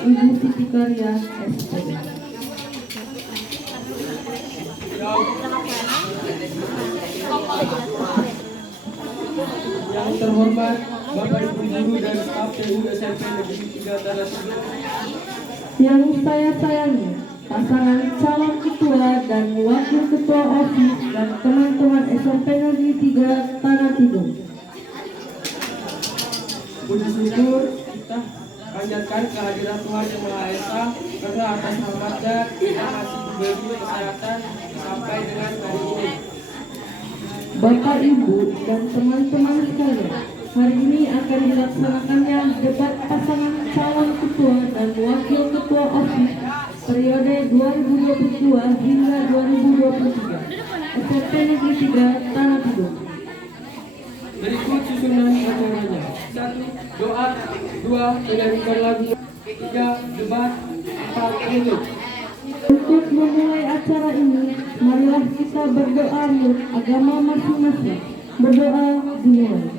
Ibu Siti Karya SPD. Yang terhormat Bapak Ibu Guru dan staf PU SMP Negeri 3 Tanah Tidung. Yang saya sayangi, pasangan calon ketua dan wakil ketua OSIS dan teman-teman SMP Negeri 3 Tanah Tidung. Puji syukur kita panjatkan kehadiran Tuhan Yang Maha Esa karena atas rahmatnya kita masih diberi kesehatan sampai dengan hari ini. Bapak, Ibu, dan teman-teman sekalian, hari ini akan dilaksanakannya debat pasangan calon ketua dan wakil ketua OSIS periode 2022 hingga 2023 SMP Negeri 3 Tanah Tidung. Berikut susunan acaranya: 1. Doa, 2. Menyanyikan lagu, 3. Debat, 4. Penutup. Untuk memulai acara ini, marilah kita berdoa menurut agama masing-masing. Berdoa dimulai.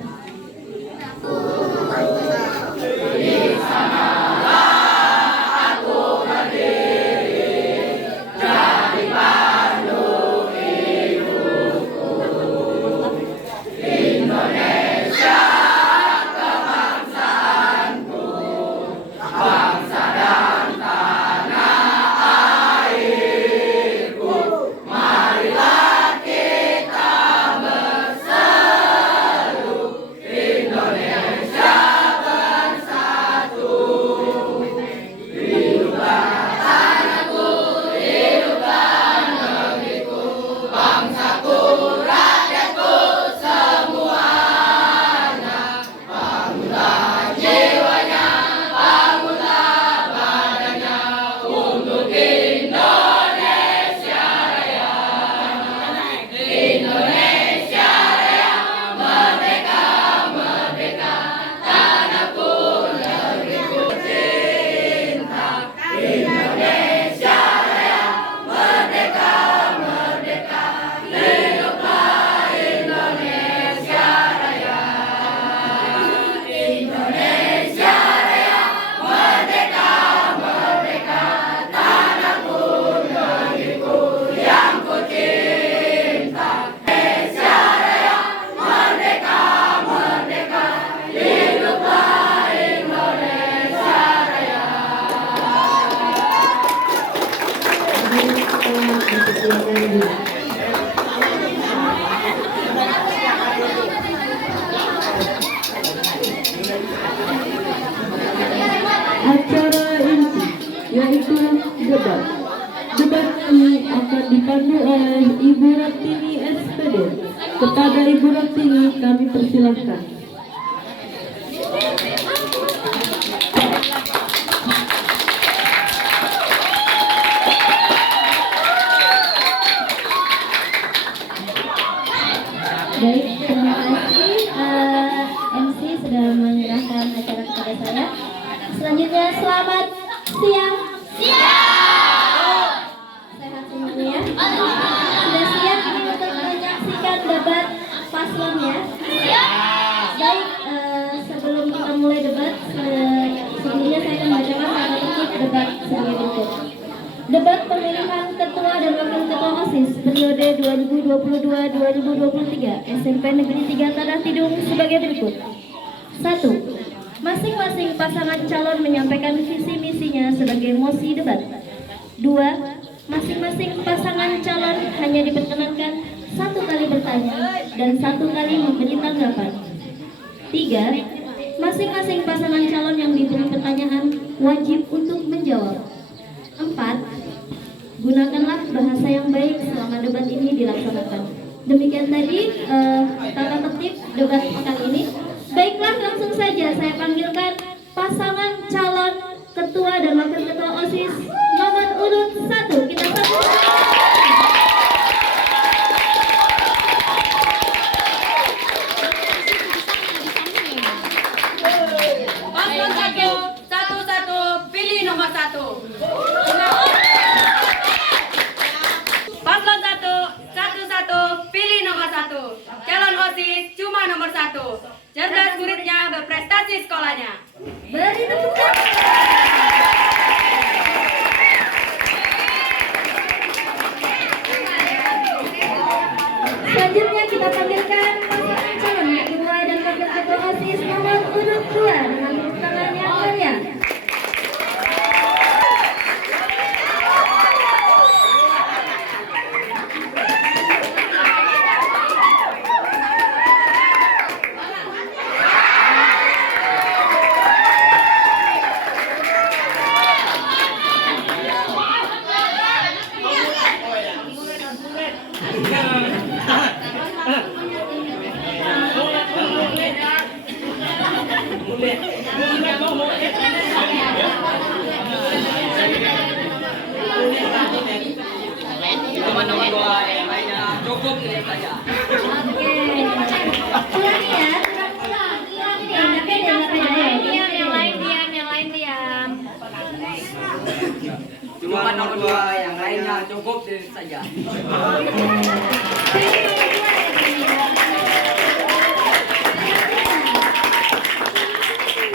Acara inti yaitu debat. Debat ini akan dipandu oleh Ibu Ratini SPD. Kepada Ibu Ratini kami persilahkan. Baik, terima kasih MC sudah menyerahkan acara kepada saya. Selanjutnya selamat siang. Sehat semuanya. Sudah siap ini untuk menyaksikan debat paslonnya? Baik, sebelum kita mulai debat, sebelumnya saya akan bacakan tata tertib debat sebagai berikut. Debat pemilihan ketua dan wakil ketua OSIS periode 2022-2023 SMP Negeri 3 Tanah Tidung sebagai berikut. 1. Masing-masing pasangan calon menyampaikan visi misinya sebagai mosi debat. 2. Masing-masing pasangan calon hanya diperkenankan 1 kali bertanya dan 1 kali memberi tanggapan. 3. Masing-masing pasangan calon yang diberi pertanyaan wajib untuk menjawab. 4. Gunakanlah bahasa yang baik selama debat ini dilaksanakan. Demikian tadi tata tertib debat kali ini. Baiklah, langsung saja saya panggilkan pasangan calon ketua dan wakil ketua OSIS nomor urut 1. Kita sambut. Paslon 1, pilih nomor 1. Paslon 1, pilih nomor 1. Calon OSIS cuma nomor 1. Cerdas muridnya, berprestasi sekolahnya. Beri tepuk tangan. Cuma nomor 2, yang lainnya cukup saja.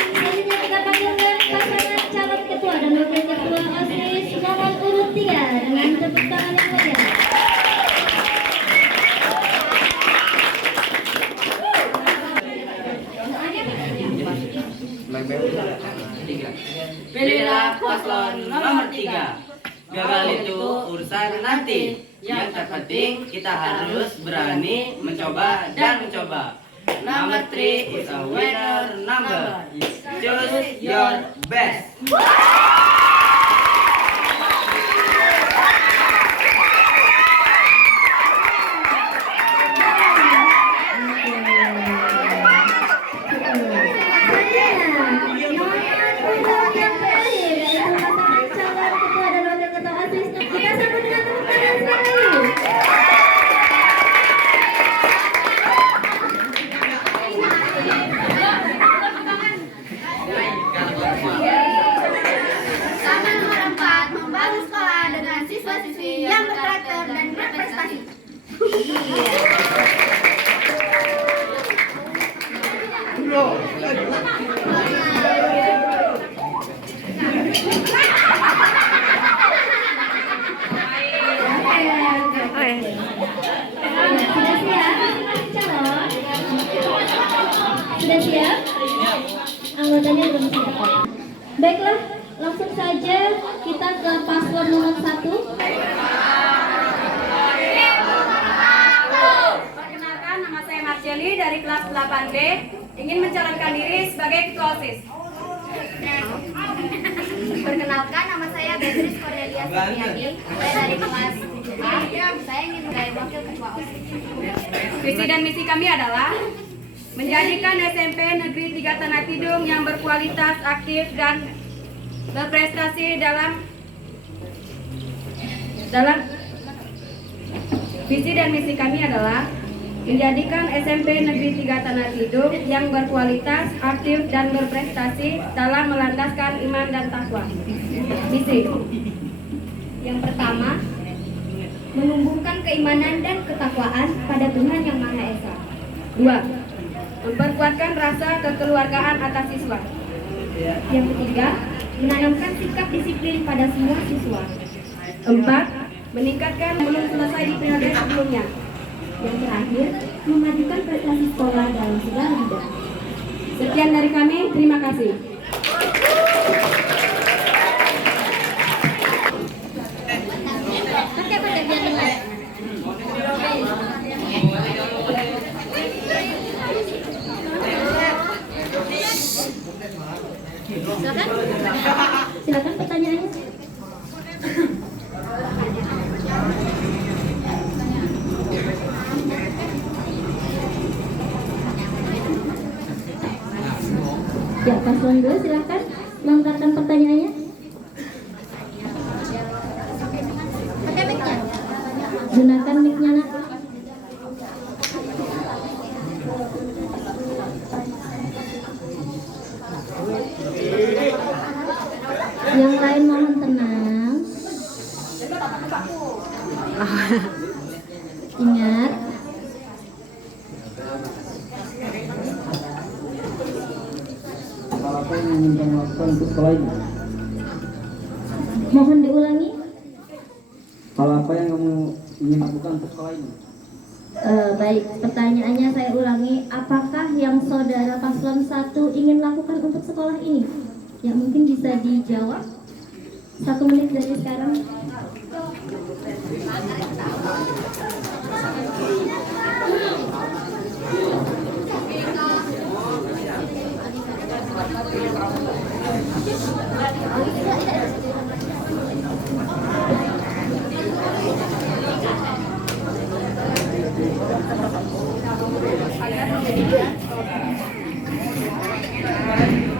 Selanjutnya kita panggilkan pasangan calon ketua dan wakil ketua OSIS nomor urut 3 dengan tepuk tangan yang meriah. Pilihlah paslon nomor 3. Gagal itu urusan nanti. Yang terpenting kita harus berani mencoba dan mencoba. Number 3 is a winner number. Choose your best. Sama nomor 4, membangun sekolah dengan siswa-siswi yang berkarakter dan berprestasi. Sudah siap? Anggotanya belum siap. Baiklah, langsung saja kita ke paslon nomor 1. Perkenalkan, nama saya Marceli dari kelas 8B, ingin mencalonkan diri sebagai ketua OSIS. Perkenalkan, nama saya Beatrice Cordelia Supriyadi. Saya dari kelas 7A. Saya ingin menjadi wakil ketua OSIS. Visi dan misi kami adalah menjadikan SMP Negeri 3 Tanah Tidung yang berkualitas, aktif, dan berprestasi dalam visi dan misi kami adalah menjadikan SMP Negeri 3 Tanah Tidung yang berkualitas, aktif, dan berprestasi dalam melandaskan iman dan takwa. Misi Yang pertama, menumbuhkan keimanan dan ketakwaan pada Tuhan Yang Maha Esa. 2. Memperkuatkan rasa kekeluargaan atas siswa. Yang ketiga, menanamkan sikap disiplin pada semua siswa. 4. Meningkatkan belum selesai di periode sebelumnya. Yang terakhir, memajukan prestasi sekolah dalam segala bidang. Sekian dari kami, terima kasih. Silakan pertanyaannya. Ya, paslon 2 silakan melontarkan pertanyaannya. Gunakan mic-nya, Nak. Yang lain mohon tenang. Ingat, Apa yang ingin lakukan untuk sekolah ini? mohon diulangi. Hal apa yang kamu ingin lakukan untuk sekolah ini? Baik, pertanyaannya saya ulangi. Apakah yang saudara paslon 1 ingin lakukan untuk sekolah ini? Ya, mungkin bisa dijawab 1 menit dari sekarang.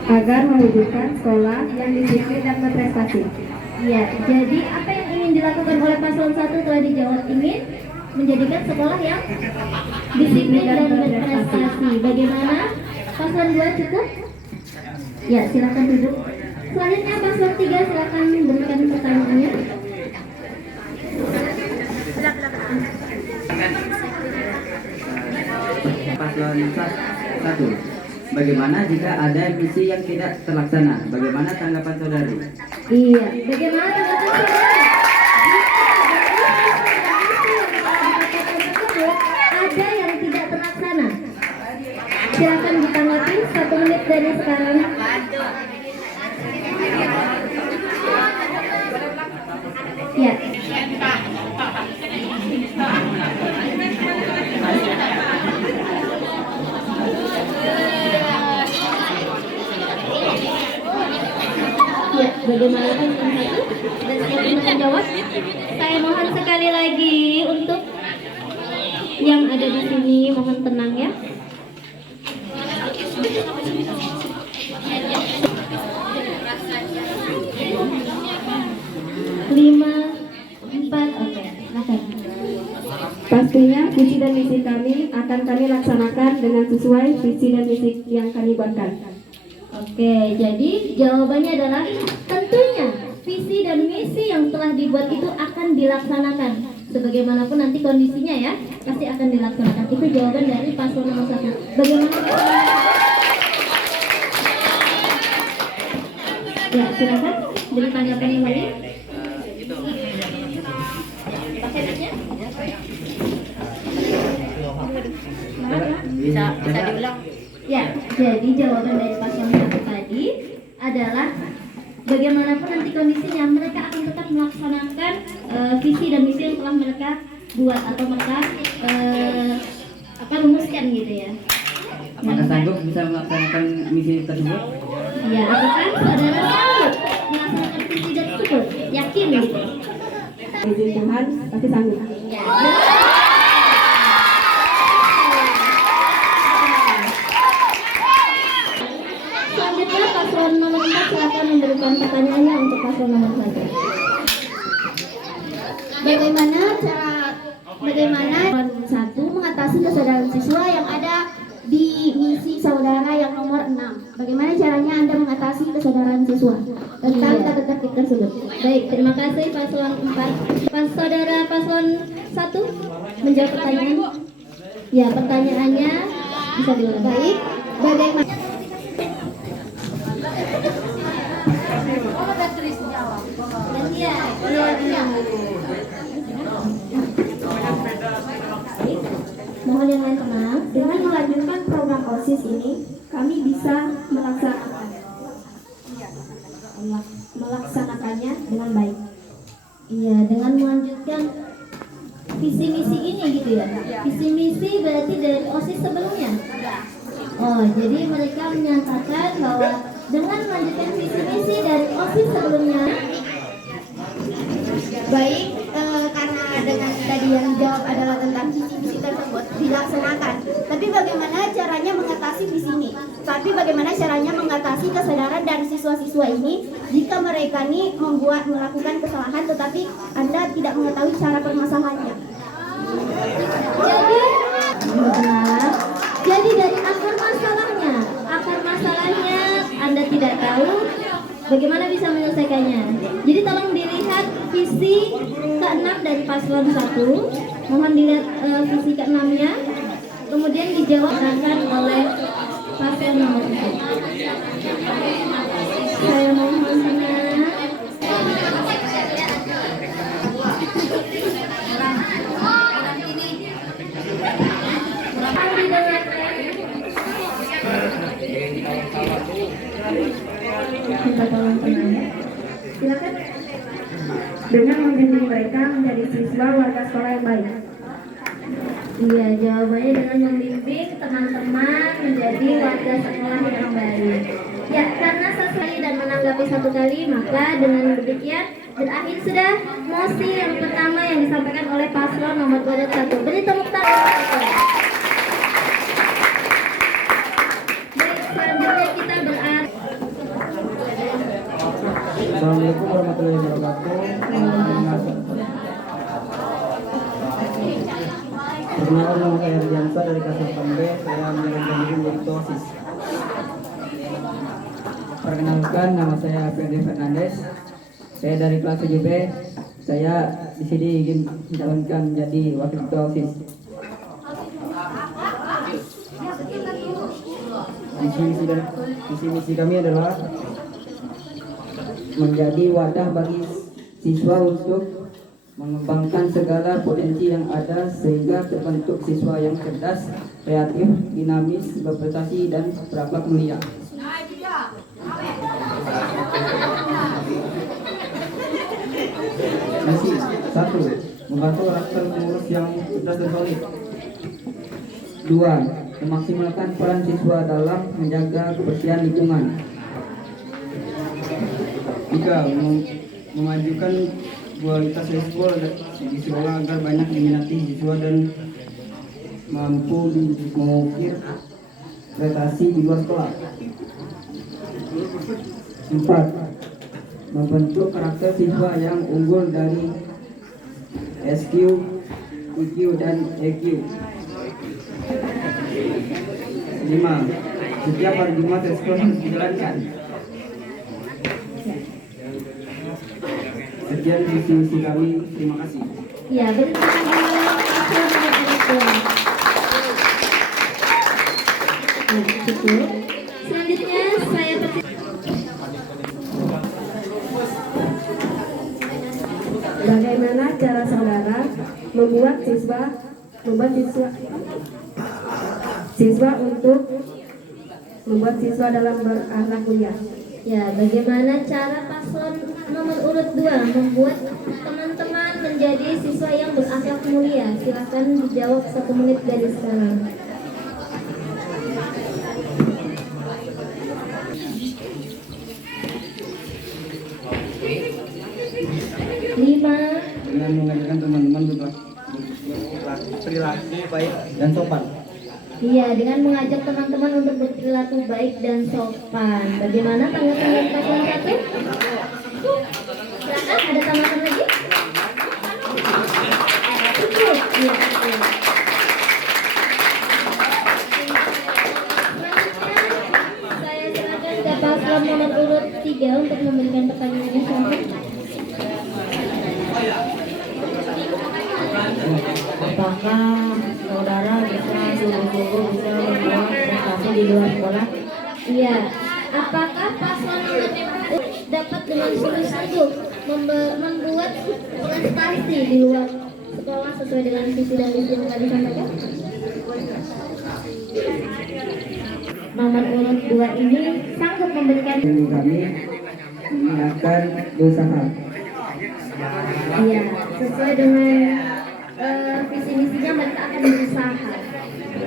Agar mewujudkan sekolah yang disiplin dan berprestasi. Ya, jadi apa yang ingin dilakukan oleh paslon 1 telah dijawab, ingin menjadikan sekolah yang disiplin dan berprestasi. Bagaimana? Paslon 2 cukup? Ya, silakan duduk. Selanjutnya paslon 3 silakan memberikan pertanyaan. Prioritas 1. Bagaimana jika ada misi yang tidak terlaksana? Bagaimana tanggapan saudari? Iya, bagaimana tanggapan saudara? Ada yang tidak terlaksana. Silakan ditanggapi 1 menit dari sekarang. Ya. Ya, bagaimana tanggapan satu? Dan silakan menjawab. Saya mohon sekali lagi untuk yang ada di sini mohon tenang ya. 5, 4, oke, silakan. Pastinya visi dan misi kami akan kami laksanakan dengan sesuai visi dan misi yang kami buatkan. Oke, jadi jawabannya adalah tentunya visi dan misi yang telah dibuat itu akan dilaksanakan. Sebagaimanapun nanti kondisinya ya, pasti akan dilaksanakan. Itu jawaban dari paslon nomor 1. Bagaimana? Ya, silakan beri tanggapan yang lain. Bisa diulang? Ya, jadi jawaban dari paslon 1 tadi adalah bagaimanapun nanti kondisinya mereka akan tetap melaksanakan visi dan misi yang telah mereka buat atau mereka rumuskan gitu ya. Apakah sanggup bisa melaksanakan misi tersebut? Ya, apakah saudara sanggup melaksanakan visi tersebut? Yakin gitu? Izin Tuhan, pasti sanggup. Ya. Selanjutnya paslon nomor 4 silakan memberikan pertanyaannya untuk paslon nomor 1. Bagaimana paslon 1 mengatasi kesadaran siswa yang ada di misi saudara yang nomor 6? Bagaimana caranya Anda mengatasi kesadaran siswa tentang tata tertib tersebut? Baik, terima kasih paslon 4. Saudara paslon 1 menjawab pertanyaan. Ya, pertanyaannya bisa diulang. Baik, bagaimana? Mohon yang lain tenang. Dengan melanjutkan program OSIS ini, kami bisa melaksanakannya dengan baik. Iya, dengan melanjutkan visi misi ini gitu ya. Visi misi berarti dari OSIS sebelumnya. Oh, jadi mereka menyatakan bahwa dengan melanjutkan visi misi dari OSIS sebelumnya. Baik, karena dengan tadi yang dijawab adalah tentang visi-visi tersebut dilaksanakan. Tapi bagaimana caranya mengatasi visi ini? Tapi bagaimana caranya mengatasi kesadaran dari siswa-siswa ini jika mereka ini melakukan kesalahan tetapi Anda tidak mengetahui cara permasalahannya? Jadi dari akar masalahnya Anda tidak tahu bagaimana bisa menyelesaikannya. Jadi tolong dilihat visi ke-6 dari paslon 1. Mohon dilihat visi ke-6-nya. Kemudian dijawabkan oleh paslon nomor 1. Saya mohon tenang. Kita tolong tenang ya. Silakan. Dengan membimbing mereka menjadi siswa warga sekolah yang baik. Iya, jawabannya dengan membimbing teman-teman menjadi warga sekolah yang baik. Ya, karena sesuai dan menanggapi 1 kali, maka dengan demikian berakhir sudah mosi yang pertama yang disampaikan oleh paslon nomor 1. Beri tepuk tangan. Baik, selanjutnya kita beralih. Assalamualaikum warahmatullahi wabarakatuh. Perkenalkan, nama saya Ardiansa dari kelas 8B. Saya menyerahkan diri menjadi ketua OSIS. Perkenalkan, nama saya Ferdinand Fernandes. Saya dari kelas 7B. Saya di sini ingin dicalonkan menjadi wakil ketua OSIS. Visi misi kami adalah menjadi wadah bagi siswa untuk mengembangkan segala potensi yang ada sehingga terbentuk siswa yang cerdas, kreatif, dinamis, berprestasi dan berakhlak mulia. Misi 1. Membantu karakter pengurus yang cerdas dan solid. 2. Memaksimalkan peran siswa dalam menjaga kebersihan lingkungan. 3. Memajukan kualitas ekskul di sekolah agar banyak diminati siswa dan mampu mengukir prestasi di luar sekolah. 4. Membentuk karakter siswa yang unggul dari SQ, IQ, dan EQ. 5. Setiap hari Jumat ekskul harus dijalankan. Sekian visi misi kami, terima kasih. Ya, cukup. Selanjutnya saya Bagaimana cara saudara membuat siswa untuk membuat siswa dalam berakhlak mulia? Ya, bagaimana cara paslon nomor urut 2 membuat teman-teman menjadi siswa yang berakhlak mulia? Silakan dijawab 1 menit dari sekarang. Dengan mengajarkan teman-teman berperilaku baik dan sopan. Iya, dengan mengajak teman-teman untuk berperilaku baik dan sopan. Bagaimana tanggapan dari paslon 1? Silakan, ada tambahan lagi? Cukup. Iya, cukup. Saya silakan ke paslon nomor urut 3 untuk memberikan pertanyaannya. Apakah saudara bisa sungguh-sungguh bisa membuat prestasi di luar sekolah? Iya. Apakah paslon nomor 4 dapat dengan sungguh-sungguh membuat prestasi di luar sekolah sesuai dengan visi dan misi yang tadi sampaikan? Nomor urut 2 ini sanggup memberikan. Kami akan berusaha. Iya, sesuai dengan visi misinya mereka akan berusaha.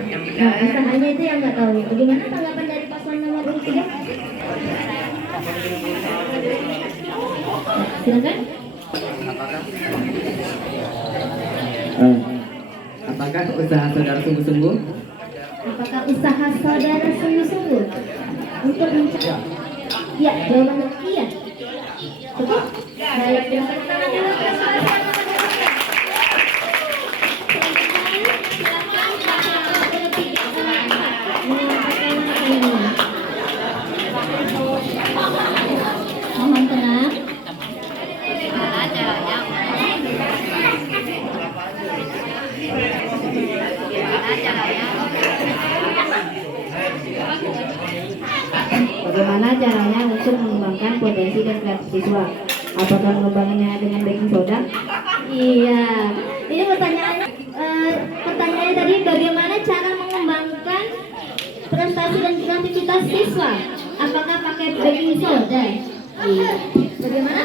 Nah, usahanya itu yang nggak tahu. Bagaimana tanggapan dari paslon nomor urut 3? Silakan. Apakah usaha saudara sungguh-sungguh? Apakah usaha saudara sungguh-sungguh untuk mencapai? Ya, jawabannya iya. Cukup. Baik, terima kasih. Mohon tenang. Bagaimana caranya untuk mengembangkan potensi dan kreatif siswa? Apakah mengembangannya dengan baking soda? Iya, ini pertanyaannya tadi bagaimana cara mengembangkan prestasi dan kreativitas siswa? Apakah pakai baking soda? Iya. Bagaimana?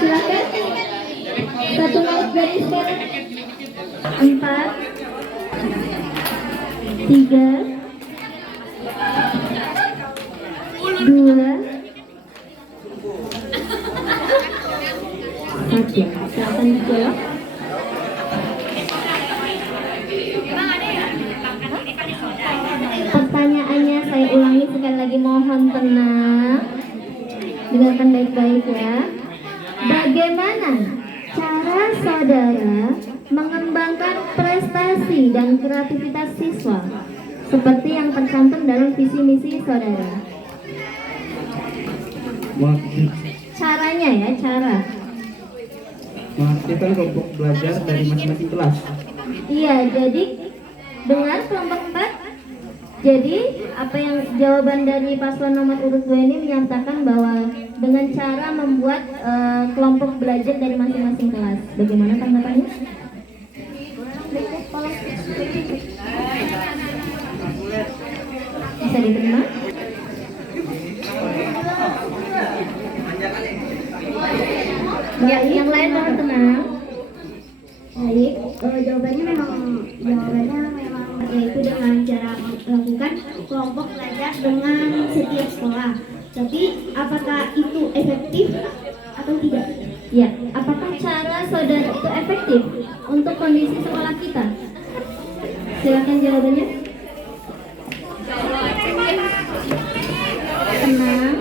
Silakan. 1 garis garis barat. 4, 3, 2, 1. Silakan dijawab. Pertanyaannya saya ulangi sekali lagi, mohon tenang. Dengarkan baik-baik ya. Bagaimana cara saudara mengembangkan prestasi dan kreativitas siswa seperti yang tercantum dalam visi misi saudara? Caranya ya, cara. Mengaktifkan kelompok belajar dari masing-masing kelas. Iya, jadi dengan kelompok 4 Jadi apa yang jawaban dari paslon nomor urut 2 ini menyatakan bahwa dengan cara membuat kelompok belajar dari masing-masing kelas. Bagaimana tanggapannya? Bisa diterima? Ya, yang lain mohon tenang. Baik, jawabannya memang yaitu dengan cara melakukan kelompok belajar dengan setiap sekolah. Tapi apakah itu efektif atau tidak? Ya, apakah cara saudara itu efektif untuk kondisi sekolah kita? Silakan jawabannya. Tenang,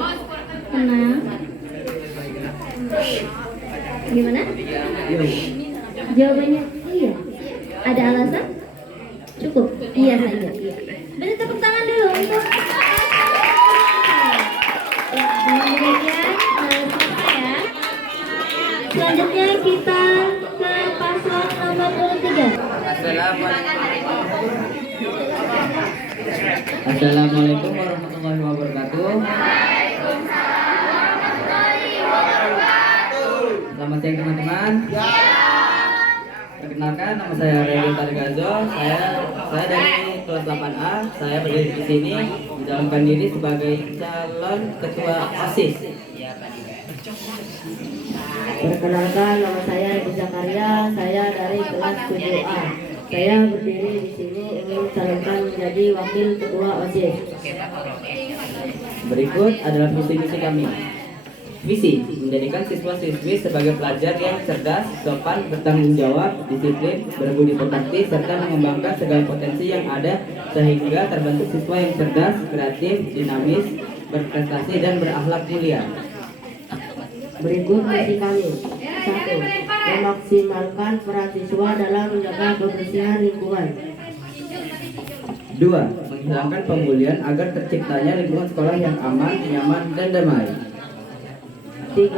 tenang. Gimana? Jawabannya iya. Ada alasan? Cukup. Iya saja. Beri tepuk tangan dulu untuk. Ya, dengan demikian selesai ya. Selanjutnya kita ke paslon nomor urut 3. Assalamualaikum warahmatullahi wabarakatuh. Selamat siang teman-teman. Perkenalkan, nama saya Rego Targazo. Saya dari kelas 8A. Saya berdiri di sini mencalonkan diri sebagai calon ketua OSIS. Perkenalkan, nama saya Ibu Zakaria. Saya dari kelas 7A. Saya berdiri di sini ingin mencalonkan menjadi wakil ketua OSIS. Berikut adalah visi-misi kami. Visi, menjadikan siswa-siswi sebagai pelajar yang cerdas, sopan, bertanggung jawab, disiplin, berbudi pekerti, serta mengembangkan segala potensi yang ada sehingga terbentuk siswa yang cerdas, kreatif, dinamis, berprestasi, dan berakhlak mulia. Berikut misi kami. 1. Memaksimalkan peran siswa dalam menjaga kebersihan lingkungan. 2. Menghilangkan pembulian agar terciptanya lingkungan sekolah yang aman, nyaman, dan damai. 3.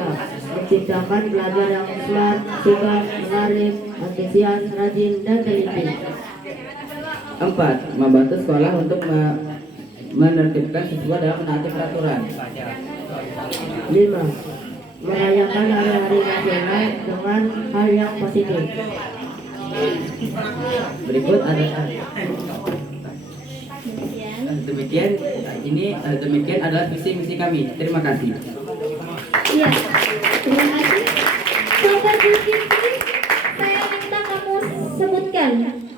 Menciptakan pelajar yang smart, sigap, menarik, antusias, rajin, dan teliti. 4. Membantu sekolah untuk menertibkan siswa dalam menaati peraturan. 5. Merayakan hari-hari nasional dengan hal yang positif. Berikut adalah demikian adalah visi misi kami. Terima kasih. Iya, terima kasih. Sobat Zulkifli, saya minta kamu sebutkan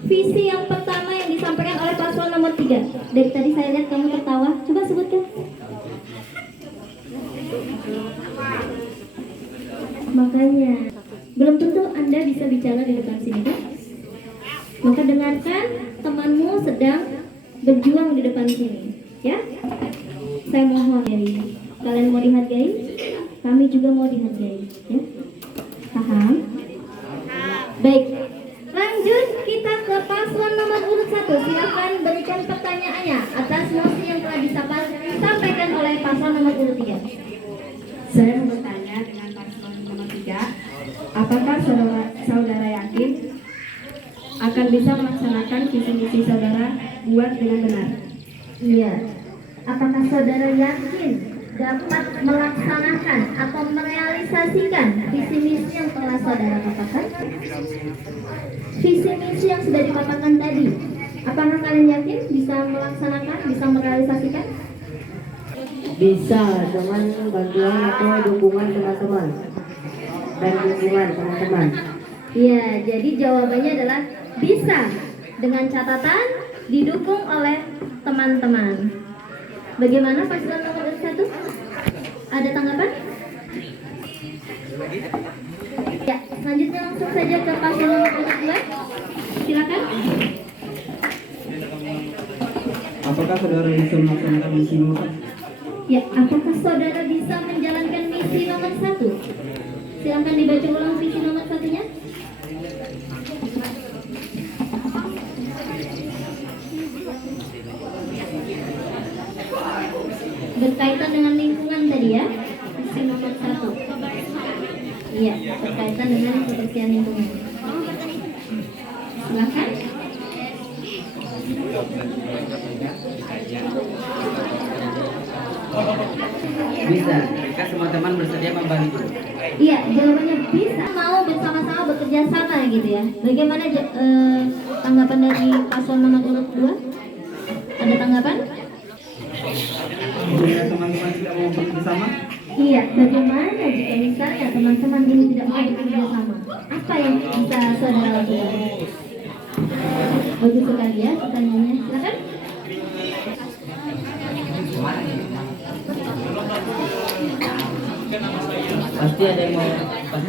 visi yang pertama yang disampaikan oleh paslon nomor 3. Dari tadi saya lihat kamu tertawa. Coba sebutkan. Makanya belum tentu Anda bisa bicara di depan sini kan? Maka dengarkan temanmu sedang berjuang di depan sini, ya. Saya mohon dari kalian mau dihargai, kami juga mau dihargai, ya. Paham? Baik. Lanjut kita ke paslon nomor urut 1. Silakan berikan pertanyaannya atas mosi yang telah disampaikan oleh paslon nomor urut 3. Saya mau bertanya dengan paslon nomor 3, apakah saudara yakin akan bisa melaksanakan visi misi saudara buat dengan benar? Iya. Apakah saudara yakin dapat melaksanakan atau merealisasikan visi misi yang telah saudara paparkan? Visi misi yang sudah dipaparkan tadi, apakah kalian yakin bisa melaksanakan, bisa merealisasikan? Bisa dengan bantuan atau dukungan teman-teman dan dukungan teman-teman. Iya, jadi jawabannya adalah bisa dengan catatan didukung oleh teman-teman. Bagaimana paslon nomor 1? Ada tanggapan? Ya, selanjutnya langsung saja ke paslon nomor 2. Silakan. Apakah saudara bisa melaksanakan misi nomor? Ya, apakah saudara bisa menjalankan misi nomor 1? Silakan dibaca ulang visi nomor 1-nya. Berkaitan dengan lingkungan tadi ya, visi nomor 1. Iya, berkaitan dengan kebersihan lingkungan. Silakan. Bisa, jika semua teman bersedia membantu. Iya, jawabannya bisa. Mau bersama-sama bekerja sama gitu ya. Bagaimana tanggapan dari paslon nomor urut 2? Ada tanggapan? Jika teman-teman tidak mau bekerja sama, Iya, bagaimana jika misalnya teman-teman ini tidak mau bekerja sama? Apa yang bisa saudara lakukan? Bagus sekali ya pertanyaannya. Silakan. pasti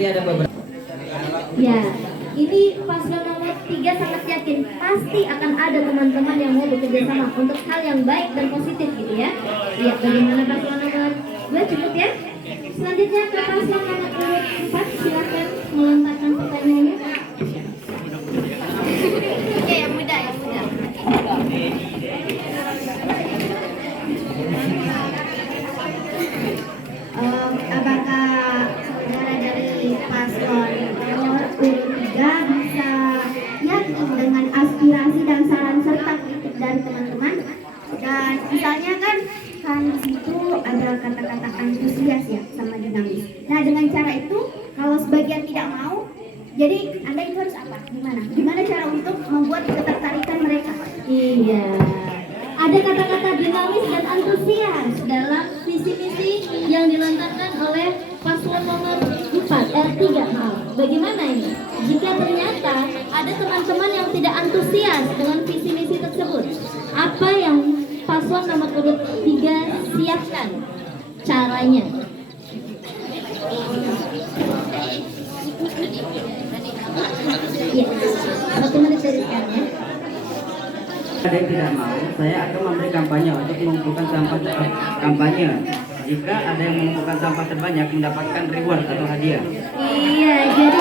ada beberapa. Ya, ini paslon nomor 3 sangat yakin pasti akan ada teman-teman yang mau bekerja sama untuk hal yang baik dan positif gitu ya. Iya, bagaimana paslon nomor 2 cukup ya? Selanjutnya ke paslon nomor 4, silakan melontarkan pertanyaannya. Oke, yang muda. Apakah saudara dari paslon nomor urut 3 bisa yakin dengan aspirasi dan saran serta kritik dari teman-teman? Dan misalnya kan di situ ada kata-kata antusias ya sama dinamis. Nah, dengan cara itu kalau sebagian tidak mau, jadi Anda itu harus apa? Gimana cara untuk membuat ketertarikan mereka? Iya, ada kata-kata dinamis dan antusias dalam visi misi yang dilontarkan oleh paslon nomor 3. Bagaimana ini? Jika ternyata ada teman-teman yang tidak antusias dengan visi misi tersebut, apa yang paslon nomor urut 3 siapkan caranya? Ya, 1 menit dari sekarang ya. Ada yang tidak mau, saya akan memberi kampanye untuk mengumpulkan sampah kampanye. Jika ada yang mengumpulkan sampah terbanyak mendapatkan reward atau hadiah. Iya, jadi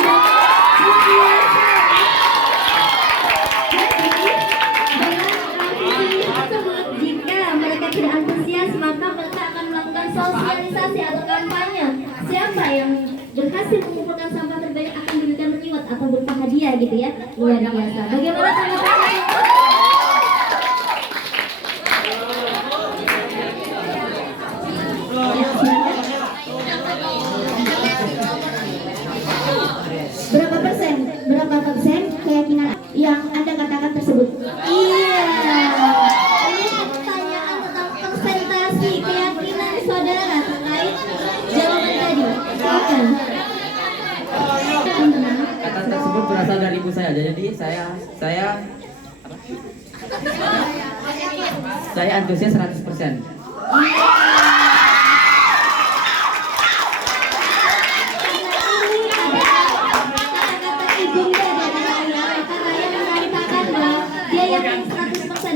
jika mereka tidak antusias, maka mereka akan melakukan sosialisasi atau kampanye. Siapa yang berhasil mengumpulkan sampah terbanyak akan diberikan reward atau berupa hadiah gitu ya. Luar biasa. Bagaimana tanggapannya? Ya, silakan. Berapa persen keyakinan yang Anda katakan tersebut? Iya, ini pertanyaan tentang persentase keyakinan saudara terkait jawaban tadi. Silakan. Kata tersebut berasal dari ibu saya, jadi saya antusias 100%.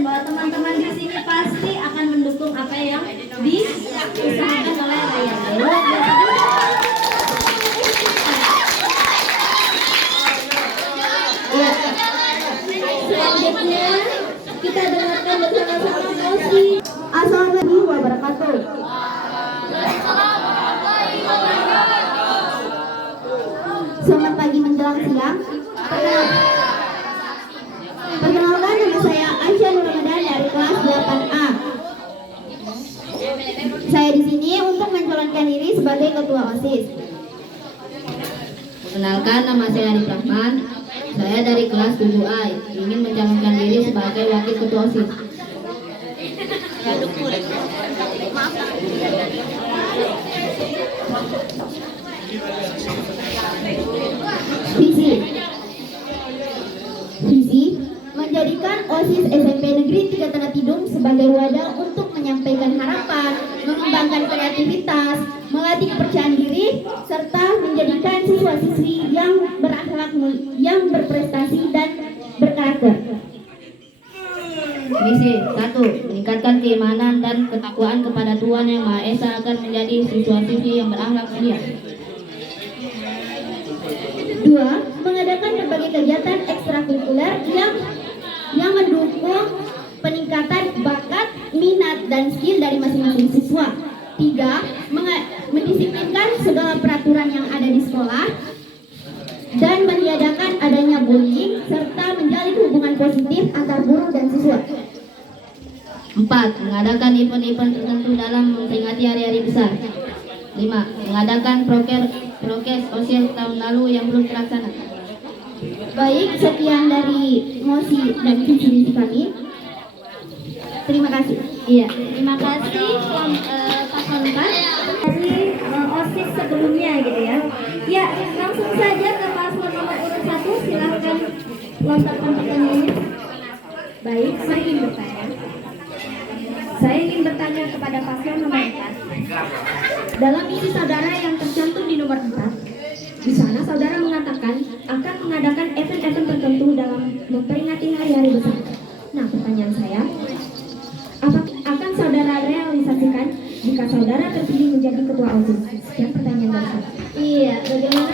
Bahwa teman-teman di sini pasti akan mendukung apa yang diusahakan oleh Raya. Ya. Selanjutnya kita dengarkan bersama-sama mosi. Assalamualaikum wabarakatuh. Selamat pagi menjelang siang. Perkenalkan, nama saya Aisyah Nur Ramadan dari kelas 8A. Saya di sini untuk mencalonkan diri sebagai ketua OSIS. Perkenalkan, nama saya Arif Rahman. Saya dari kelas 7A ingin mencalonkan diri sebagai wakil ketua OSIS. Visi menjadikan OSIS SMP Negeri 3 Tanah Tidung sebagai wadah untuk menyampaikan harapan, mengembangkan kreativitas, melatih kepercayaan diri, serta menjadikan siswa-siswi yang berakhlak, yang berprestasi dan berkarakter. Misi 1. Meningkatkan keimanan dan ketakwaan kepada Tuhan Yang Maha Esa agar menjadi siswa-siswi yang berakhlak mulia. 2. Mengadakan berbagai kegiatan ekstrakurikuler yang mendukung peningkatan bakat, minat, dan skill dari masing-masing siswa. 3. Mendisiplinkan segala peraturan yang ada di sekolah dan meniadakan adanya bullying serta menjalin hubungan positif antar guru dan siswa. 4. Mengadakan event-event tertentu dalam memperingati hari-hari besar. 5. Mengadakan prokes OSIS tahun lalu yang belum terlaksana. Baik, sekian dari mosi dan visi misi kami. Terima kasih. Iya, terima kasih paslon 4 dari OSIS sebelumnya gitu ya. Ya, langsung saja ke paslon nomor urut 1, silahkan lontarkan pertanyaannya. Baik, saya ingin bertanya. Saya ingin bertanya kepada paslon nomor 4. Dalam isi saudara yang tercantum di nomor 4, di sana saudara mengatakan akan mengadakan event-event tertentu dalam memperingati hari-hari besar. Nah, pertanyaan saya, apa akan saudara realisasikan jika saudara terpilih menjadi ketua OSIS? Sekian pertanyaan dari saya. Iya, bagaimana?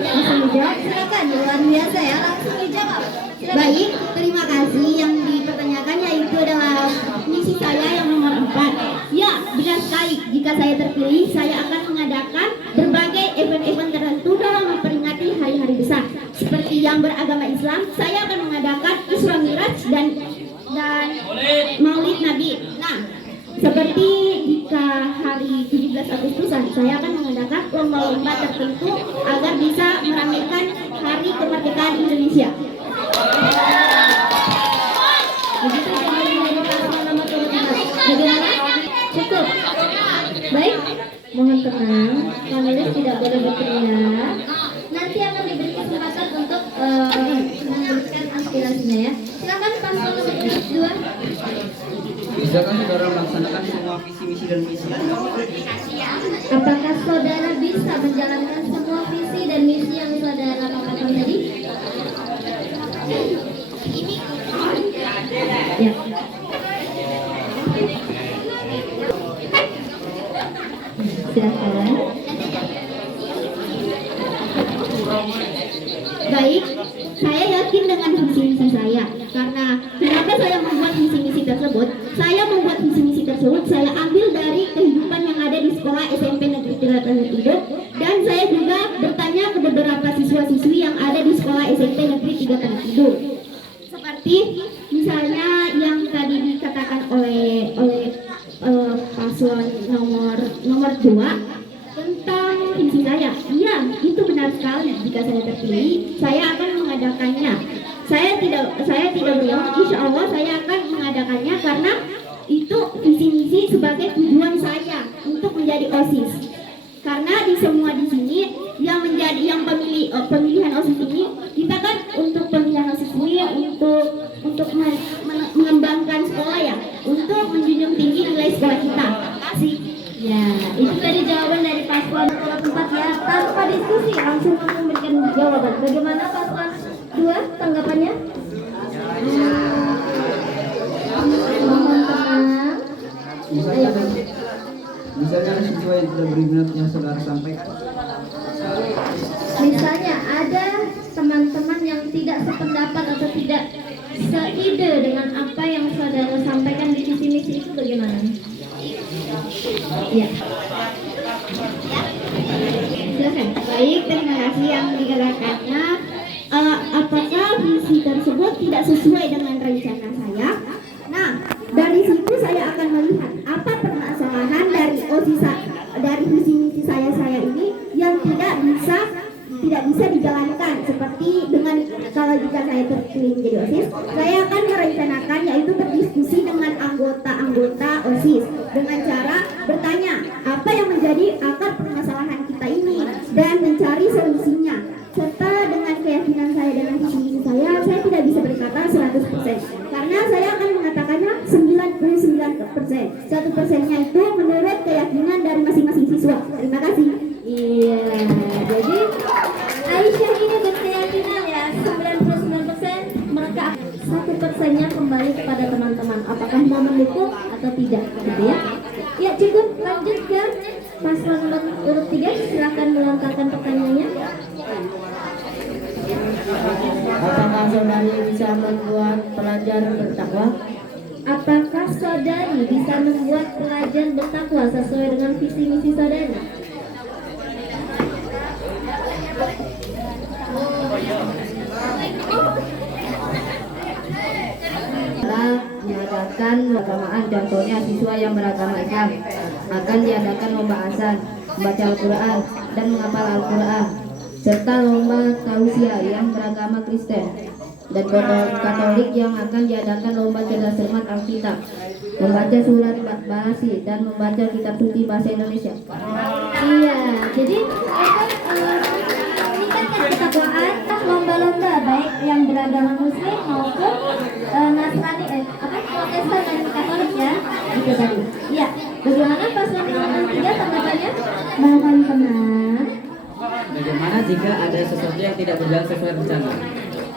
Langsung dijawab. Silakan, luar biasa ya, langsung dijawab. Silakan. Baik, terima kasih. Yang dipertanyakan yaitu adalah misi saya yang nomor 4. Ya, benar sekali. Jika saya terpilih, saya akan mengadakan berbagai event-event tertentu dalam memperingati hari-hari besar. Seperti yang beragama Islam, saya akan mengadakan Isra Miraj dan Maulid Nabi. Nah, seperti jika hari 17 Agustusan, saya akan mengadakan lomba-lomba tertentu agar bisa meramaikan hari kemerdekaan Indonesia. Begitu jawaban dari paslon nomor urut 4. Bagaimana? Cukup. Baik, mohon tenang, panelis tidak boleh berteriak. Nanti akan diberi kesempatan untuk memberikan aspirasinya ya. Silakan paslon nomor urut 2. Bisakah saudara melaksanakan semua visi misi dan misi? Apakah saudara bisa menjalankan semua visi dan misi yang saudara paparkan tadi? Ya. Silakan. Baik, saya yakin dengan visi-misi saya. Karena kenapa saya membuat visi-misi tersebut? Saya membuat visi-misi tersebut saya ambil dari kehidupan yang ada di sekolah SMP Negeri 3 Tanah Tidung, dan saya juga bertanya ke beberapa siswa-siswi yang ada di sekolah SMP Negeri 3 Tanah Tidung. Seperti misalnya yang tadi dikatakan oleh paslon nomor 2 tentang visi saya. Iya, itu benar sekali. Jika saya terpilih, saya akan mengadakannya. Saya tidak bohong. Insya Allah saya akan mengadakannya karena itu visi misi sebagai tujuan saya untuk menjadi OSIS. Karena di semua di sini yang pemilihan OSIS ini, kita kan untuk pemilihan OSIS ini untuk mengembangkan sekolah ya, untuk menjunjung tinggi nilai sekolah kita. Terima kasih. Ya, itu tadi jawaban dari paslon nomor 4 ya. Tanpa diskusi, langsung memberikan jawaban. Bagaimana paslon 2 tanggapannya? Mohon tenang. Misalnya siswa yang tidak berminat yang saudara sampaikan. Misalnya ada teman-teman yang tidak sependapat atau tidak seide dengan apa yang saudara sampaikan di visi misi itu, bagaimana? Ya. Silakan. Baik, terima kasih yang dikatakannya. Apakah visi tersebut tidak sesuai dengan rencana saya? Nah, dari situ saya akan melihat apa permasalahan dari visi misi saya ini yang tidak bisa dijalankan. Seperti dengan kalau jika saya terpilih menjadi OSIS, saya akan merencanakan yaitu berdiskusi dengan anggota OSIS dengan cara bertanya apa yang menjadi akar permasalahan kita ini dan mencari solusinya. Serta dengan keyakinan saya dengan visi misi saya tidak bisa berkata 100% karena saya akan mengatakannya 99%. 1%-nya itu menurut keyakinan dari masing-masing siswa. Terima kasih. Iya, jadi Aisyah ini berkeyakinan ya 99%, mereka 1%-nya kembali kepada teman-teman. Apakah mau mendukung atau tidak, gitu ya? Ya cukup, lanjut ke paslon nomor urut 3. Silakan melontarkan pertanyaannya. Apakah saudari bisa membuat pelajar bertakwa? Apakah saudari bisa membuat pelajar bertakwa sesuai dengan visi misi saudari? mengajarkan keagamaan. Contohnya siswa yang beragama Islam akan diadakan lomba azan, membaca Al-Quran, dan menghafal Al-Quran, serta lomba tausiah yang beragama Kristen, dan Katolik yang akan diadakan lomba cerdas cermat Alkitab, membaca surat Barasi, dan membaca kitab suci bahasa Indonesia. Iya, jadi meningkatkan ketakwaan, lomba-lomba baik yang beragama Muslim maupun Nasrani, Protestan dan Katolik ya, itu tadi. Iya, bagaimana paslon nomor 3 tanggapannya? Benar. Bagaimana jika ada sesuatu yang tidak berjalan sesuai rencana?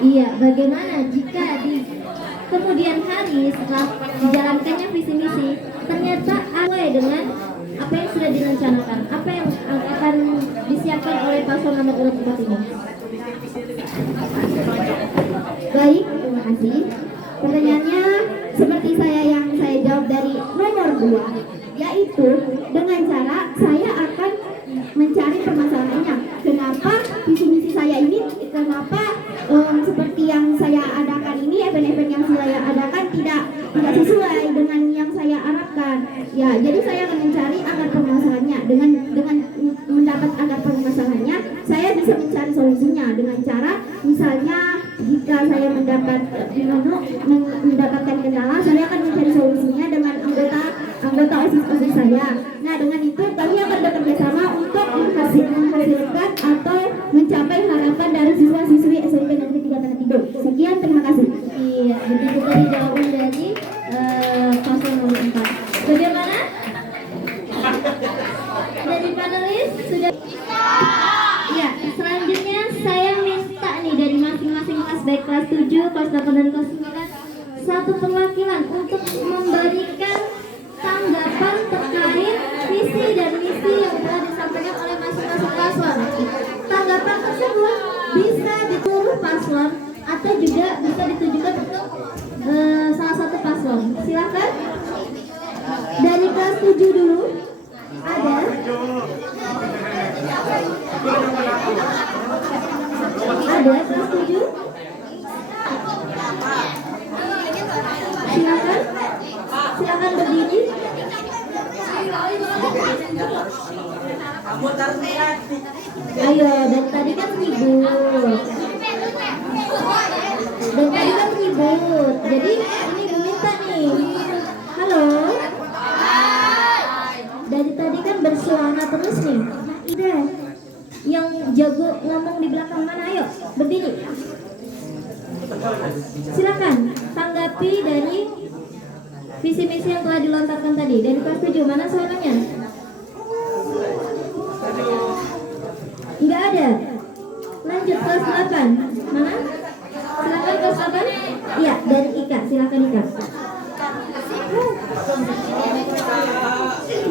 Iya, bagaimana jika di kemudian hari setelah dijalankannya visi misi ternyata sesuai dengan apa yang sudah direncanakan, apa yang akan disiapkan oleh paslon nomor 4 ini? Baik, terima kasih. Pertanyaannya seperti yang saya jawab dari nomor 2, yaitu dengan cara saya akan mencari permasalahannya. Kenapa visi misi saya ini, kenapa seperti yang saya adakan ini, event-event yang saya adakan tidak sesuai dengan yang saya harapkan. Ya, jadi saya akan mencari akar permasalahannya. Dengan mendapat akar permasalahannya, saya bisa mencari solusinya dengan cara misalnya jika saya mendapatkan kendala, saya akan mencari solusinya dengan anggota OSIS saya. Nah, dengan itu kami akan bekerja sama untuk menghasilkan atau mencapai harapan dari siswa-siswi SMP Negeri 3 Tanah Tidung. Sekian, terima kasih. Iya, begitu tadi jawaban dari paslon nomor 4. Bagaimana? Dari panelis sudah. Ya, selanjutnya saya minta nih dari masing-masing kelas, baik kelas 7, kelas 8 dan kelas 9, satu perwakilan untuk memberikan tanggapan terkait visi dan misi yang telah disampaikan oleh masing-masing paslon. Tanggapan tersebut bisa di seluruh paslon atau juga bisa ditujukan untuk salah satu paslon. Silakan. Dari kelas 7 dulu. Ada. Ada kelas 7. Silakan berdiri. Ayo, dan tadi kan ribut. Jadi ini minta nih. Halo. Dari tadi kan bersuara terus nih. Ide yang jago ngomong di belakang mana? Ayo berdiri. Silakan tanggapi dari visi misi yang telah dilontarkan tadi. Dari kelas 7 mana suaranya? Enggak ada. Lanjut kelas 8. Mana? Silakan kelas 8. Iya, dari Ika. Silakan Ika.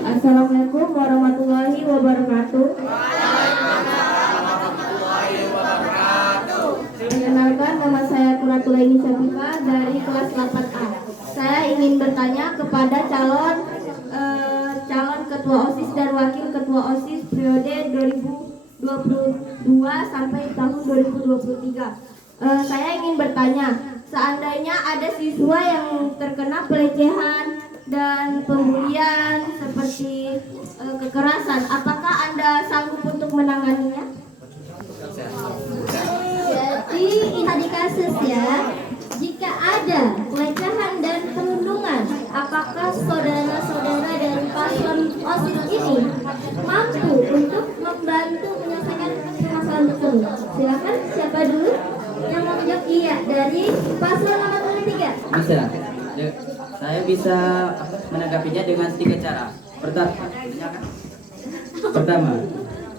Assalamualaikum warahmatullahi wabarakatuh. Perkenalkan, nama saya Kuratulaini Syafifa dari kelas 8A. Saya ingin bertanya kepada calon ketua OSIS dan wakil ketua OSIS periode 2022 sampai tahun 2023. Saya ingin bertanya, seandainya ada siswa yang terkena pelecehan dan pembulian seperti kekerasan, apakah Anda sanggup untuk menanganinya? Jadi tadi kasus ya, jika ada pelecehan dan perundungan, apakah saudara-saudara dari paslon OSIS ini mampu untuk membantu menyelesaikan permasalahan tersebut? Silakan, siapa dulu yang mau menjawab? Iya, dari paslon nomor 3. Bisa. Saya bisa menanggapinya dengan 3 cara.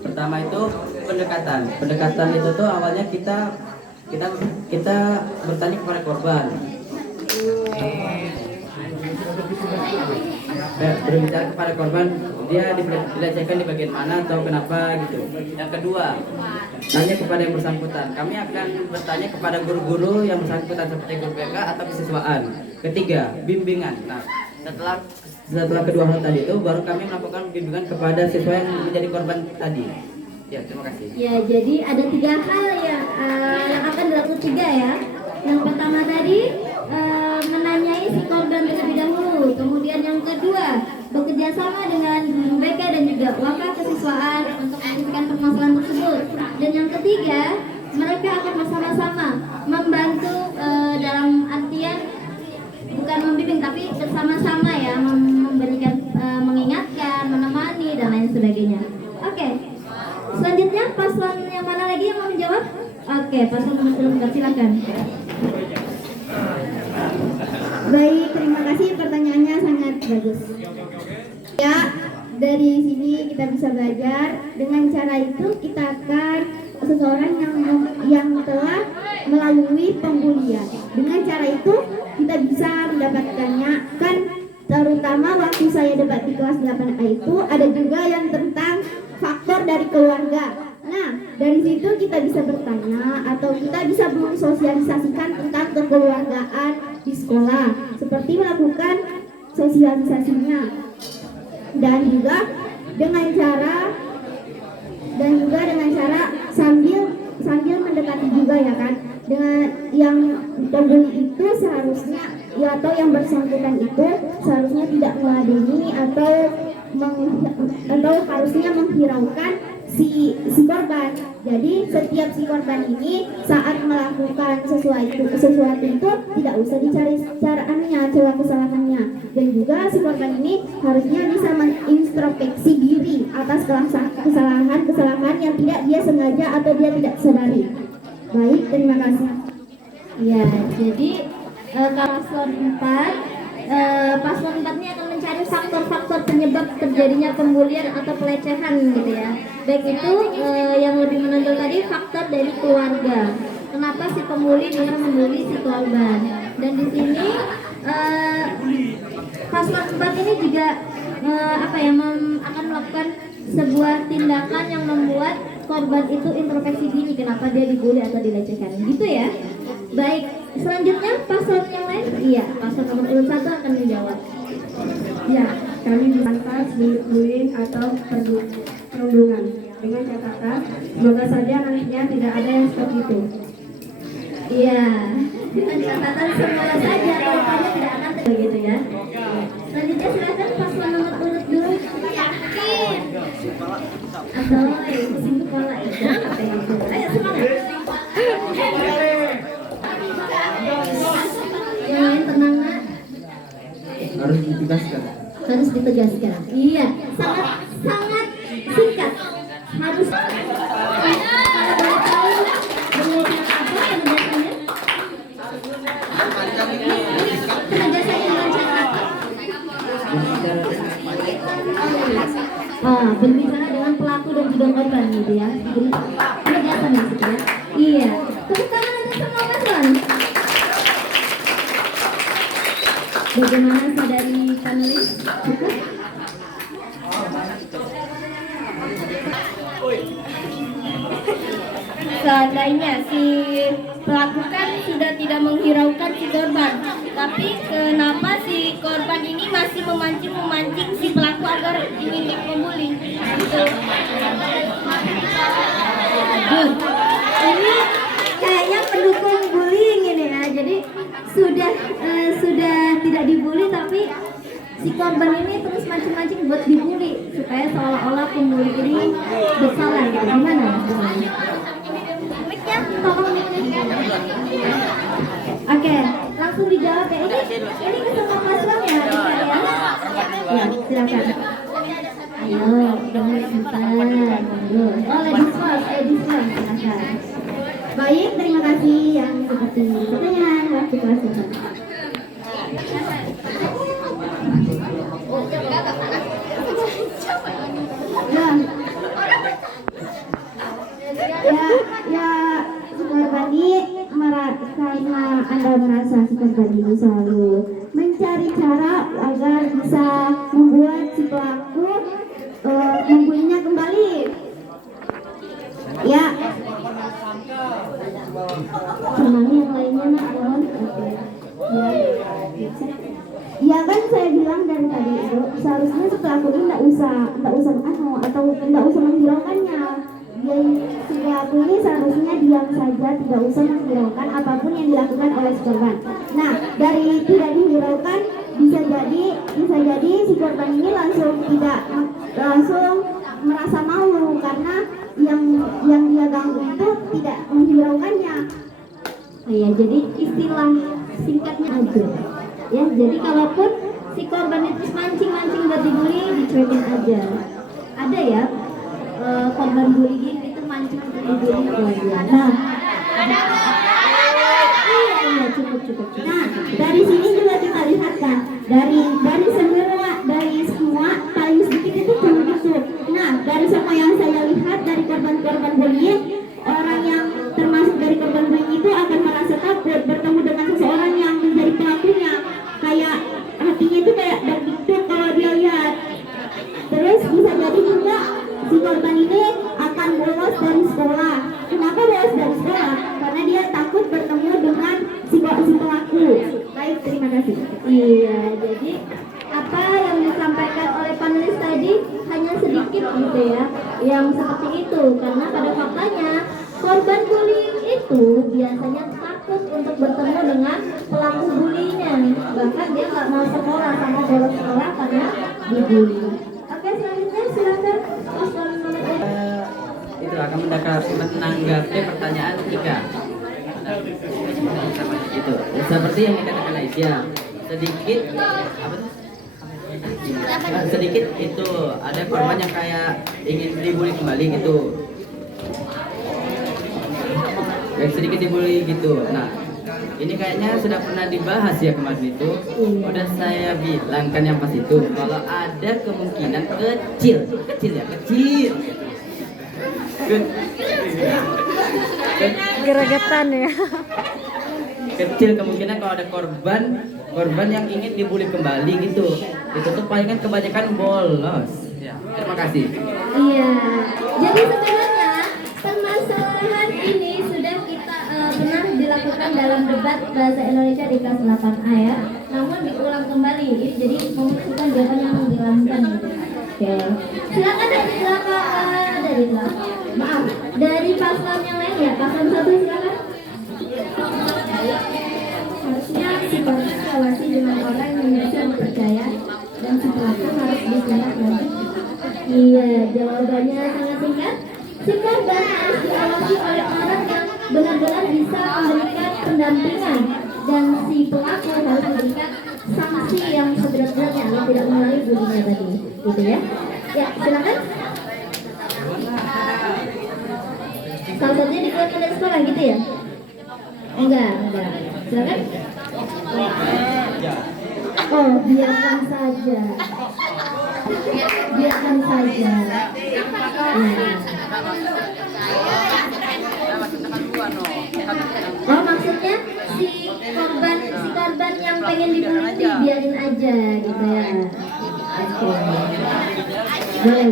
Pertama itu pendekatan. Pendekatan itu tuh awalnya kita bertanya kepada korban. Berbicara kepada korban, dia dilecehkan di bagian mana atau kenapa gitu. Yang kedua, tanya kepada yang bersangkutan. Kami akan bertanya kepada guru-guru yang bersangkutan seperti guru BK atau kesiswaan. Ketiga, bimbingan. Nah, setelah kedua hal tadi itu baru kami melakukan bimbingan kepada siswa yang menjadi korban tadi. Ya, terima kasih. Ya, jadi ada 3 hal yang akan dilakukan 3 ya. Yang pertama tadi menanyai si korban terlebih dahulu. yang kedua, bekerja sama dengan guru BK dan juga wakil kesiswaan untuk menyelesaikan permasalahan tersebut. Dan yang ketiga, mereka akan bersama-sama membantu dalam artian bukan membimbing tapi bersama-sama ya, memberikan mengingatkan, menemani dan lain sebagainya. Oke. Selanjutnya paslon yang mana lagi yang mau menjawab? Oke, paslon nomor 4 silakan. Baik, terima kasih, pertanyaannya sangat bagus. Ya, dari sini kita bisa belajar. Dengan cara itu kita akan seseorang yang telah melalui pembulian. Dengan cara itu kita bisa mendapatkannya. Kan terutama waktu saya debat di kelas 8A itu ada juga yang tentang faktor dari keluarga. Nah, dari situ kita bisa bertanya atau kita bisa mensosialisasikan tentang kekeluargaan di sekolah, seperti melakukan sosialisasinya, dan juga dengan cara sambil mendekati juga ya kan, dengan yang pembuli itu seharusnya ya, atau yang bersangkutan itu seharusnya tidak meladeni atau harusnya menghiraukan si korban. Jadi setiap si korban ini saat melakukan sesuatu itu tidak usah dicari celah kesalahannya, dan juga si korban ini harusnya bisa mengintrospeksi diri atas kesalahan yang tidak dia sengaja atau dia tidak sadari. Baik, terima kasih. Ya, jadi paslon 4 paslon 4 ini akan mencari faktor-faktor penyebab terjadinya pembulian atau pelecehan gitu ya. Baik itu yang lebih menonjol tadi faktor dari keluarga. Kenapa si pembuli bisa membuli si korban? Dan di sini paslon 4 ini juga akan melakukan sebuah tindakan yang membuat korban itu introspeksi diri kenapa dia dibully atau dilecehkan, gitu ya. Baik, selanjutnya paslon yang lain. Iya, paslon nomor 1 akan menjawab. Ya, kami pantas bullying atau perundungan. Dengan catatan, semoga saja nantinya tidak ada yang seperti itu. Iya, dengan catatan semoga saja nantinya tidak akan begitu ya. Selanjutnya silakan paslon nomor urut 2. Atau pusing kepala itu. Ayo semangat. Yang lain tenang nak. Harus ditegaskan. Harus ditegaskan. Iya, sangat singkat. Harus. Kalau boleh tahu dengan apa penegasannya? Penegasannya dengan cara apa? Berbicara dengan pelaku dan juga korban gitu ya. Jadi penegasan maksudnya. Iya. Tepuk tangan untuk semua paslon. Bagaimana saudari panelis? Cukup? Seandainya si pelaku kan sudah tidak menghiraukan si korban, tapi kenapa si korban ini masih memancing si pelaku agar ingin membuli? Gitu. Ini kayaknya pendukung bullying ini ya. Jadi sudah tidak dibully tapi si korban ini terus mancing-mancing buat dibully supaya seolah-olah pembuli ini bersalah gitu. Gimana? Mic-nya tolong. Oke, langsung dijawab ya. Ini ke semua paslon ya, ya. Ya, silakan. Ayo, dengan sebentar. Oh, ladies first, silakan. Baik, terima kasih yang seperti pertanyaan waktu kelas 1. Ya, si korban ini karena Anda merasa si korban ini selalu mencari cara agar bisa membuat si pelaku membulinya kembali. Ya, senang yang lainnya nak mohon. Ya kan saya bilang dari tadi itu seharusnya si pelaku ini tidak usah menghiraukannya. Si pelaku ini seharusnya diam saja, tidak usah menghiraukan apapun yang dilakukan oleh si korban. Nah, dari tidak dihiraukan bisa jadi si korban ini langsung merasa malu karena yang dia ganggu itu tidak menghiraukannya. Oh ya, jadi istilah singkatnya aja. Ya, jadi kalaupun si korban itu mancing-mancing buat dibully, dicuekin aja. Ada ya korban bullying itu mancing untuk dibully itu aja. Nah, iya cukup. Nah, dari sini juga kita lihat kan, dari semua paling sedikit itu cuma itu. Nah, dari semua yang saya lihat dari korban-korban bullying, orang yang termasuk dari korban bullying itu akan merasa takut bertemu dengan seseorang yang menjadi pelakunya. Kayak hatinya itu kayak deg-deg kalau dia lihat. Terus bisa jadi juga si korban ini akan bolos dari sekolah. Kenapa bolos dari sekolah? Karena dia takut bertemu dengan si pelaku. Baik, terima kasih. Iya, jadi apa yang disampaikan oleh panelis tadi hanya sedikit gitu ya, yang seperti itu. Karena pada faktanya korban bullying itu biasanya takut untuk bertemu dengan pelaku bullyingnya. Bahkan dia nggak mau sekolah sama bolos sekolah karena dibully. Oke, selanjutnya silakan paslon nomor 3. Itu akan menanggapi pertanyaan 3. Itu seperti yang dikatakan Aisyah, sedikit itu ada korban yang kayak ingin dibully kembali gitu, sedikit dibully gitu. Nah, ini kayaknya sudah pernah dibahas ya kemarin itu. Udah saya bilang kan yang pas itu kalau ada kemungkinan kecil Geregetan ya. kecil kemungkinan kalau ada korban yang ingin dibully kembali gitu. Itu tuh palingan kebanyakan bolos. Ya, terima kasih. Iya, jadi sebenarnya permasalahan ini sudah kita pernah dilakukan dalam debat bahasa Indonesia di kelas 8A ya. Namun diulang kembali, jadi memasukkan jawaban yang dilakukan gitu. Oke, silakan dari belakang. Maaf, dari paslon yang lain ya, paslon 1 silakan. Harusnya si korban diawasi dengan orang yang bisa dipercaya dan si pelaku harus ditindak lanjut. Iya, jawabannya sangat singkat. Si korban harus diawasi oleh orang yang benar-benar bisa memberikan pendampingan dan si pelaku harus memberikan sanksi yang seberat-beratnya agar tidak mengulangi bulinya tadi, gitu ya. Ya, silakan. Salah satunya dikeluarkan dari sekolah gitu ya? Enggak. Silakan. Oh, biarkan saja. Oh, maksudnya si korban yang pengen dibully biarin aja gitu ya. Oke. Boleh.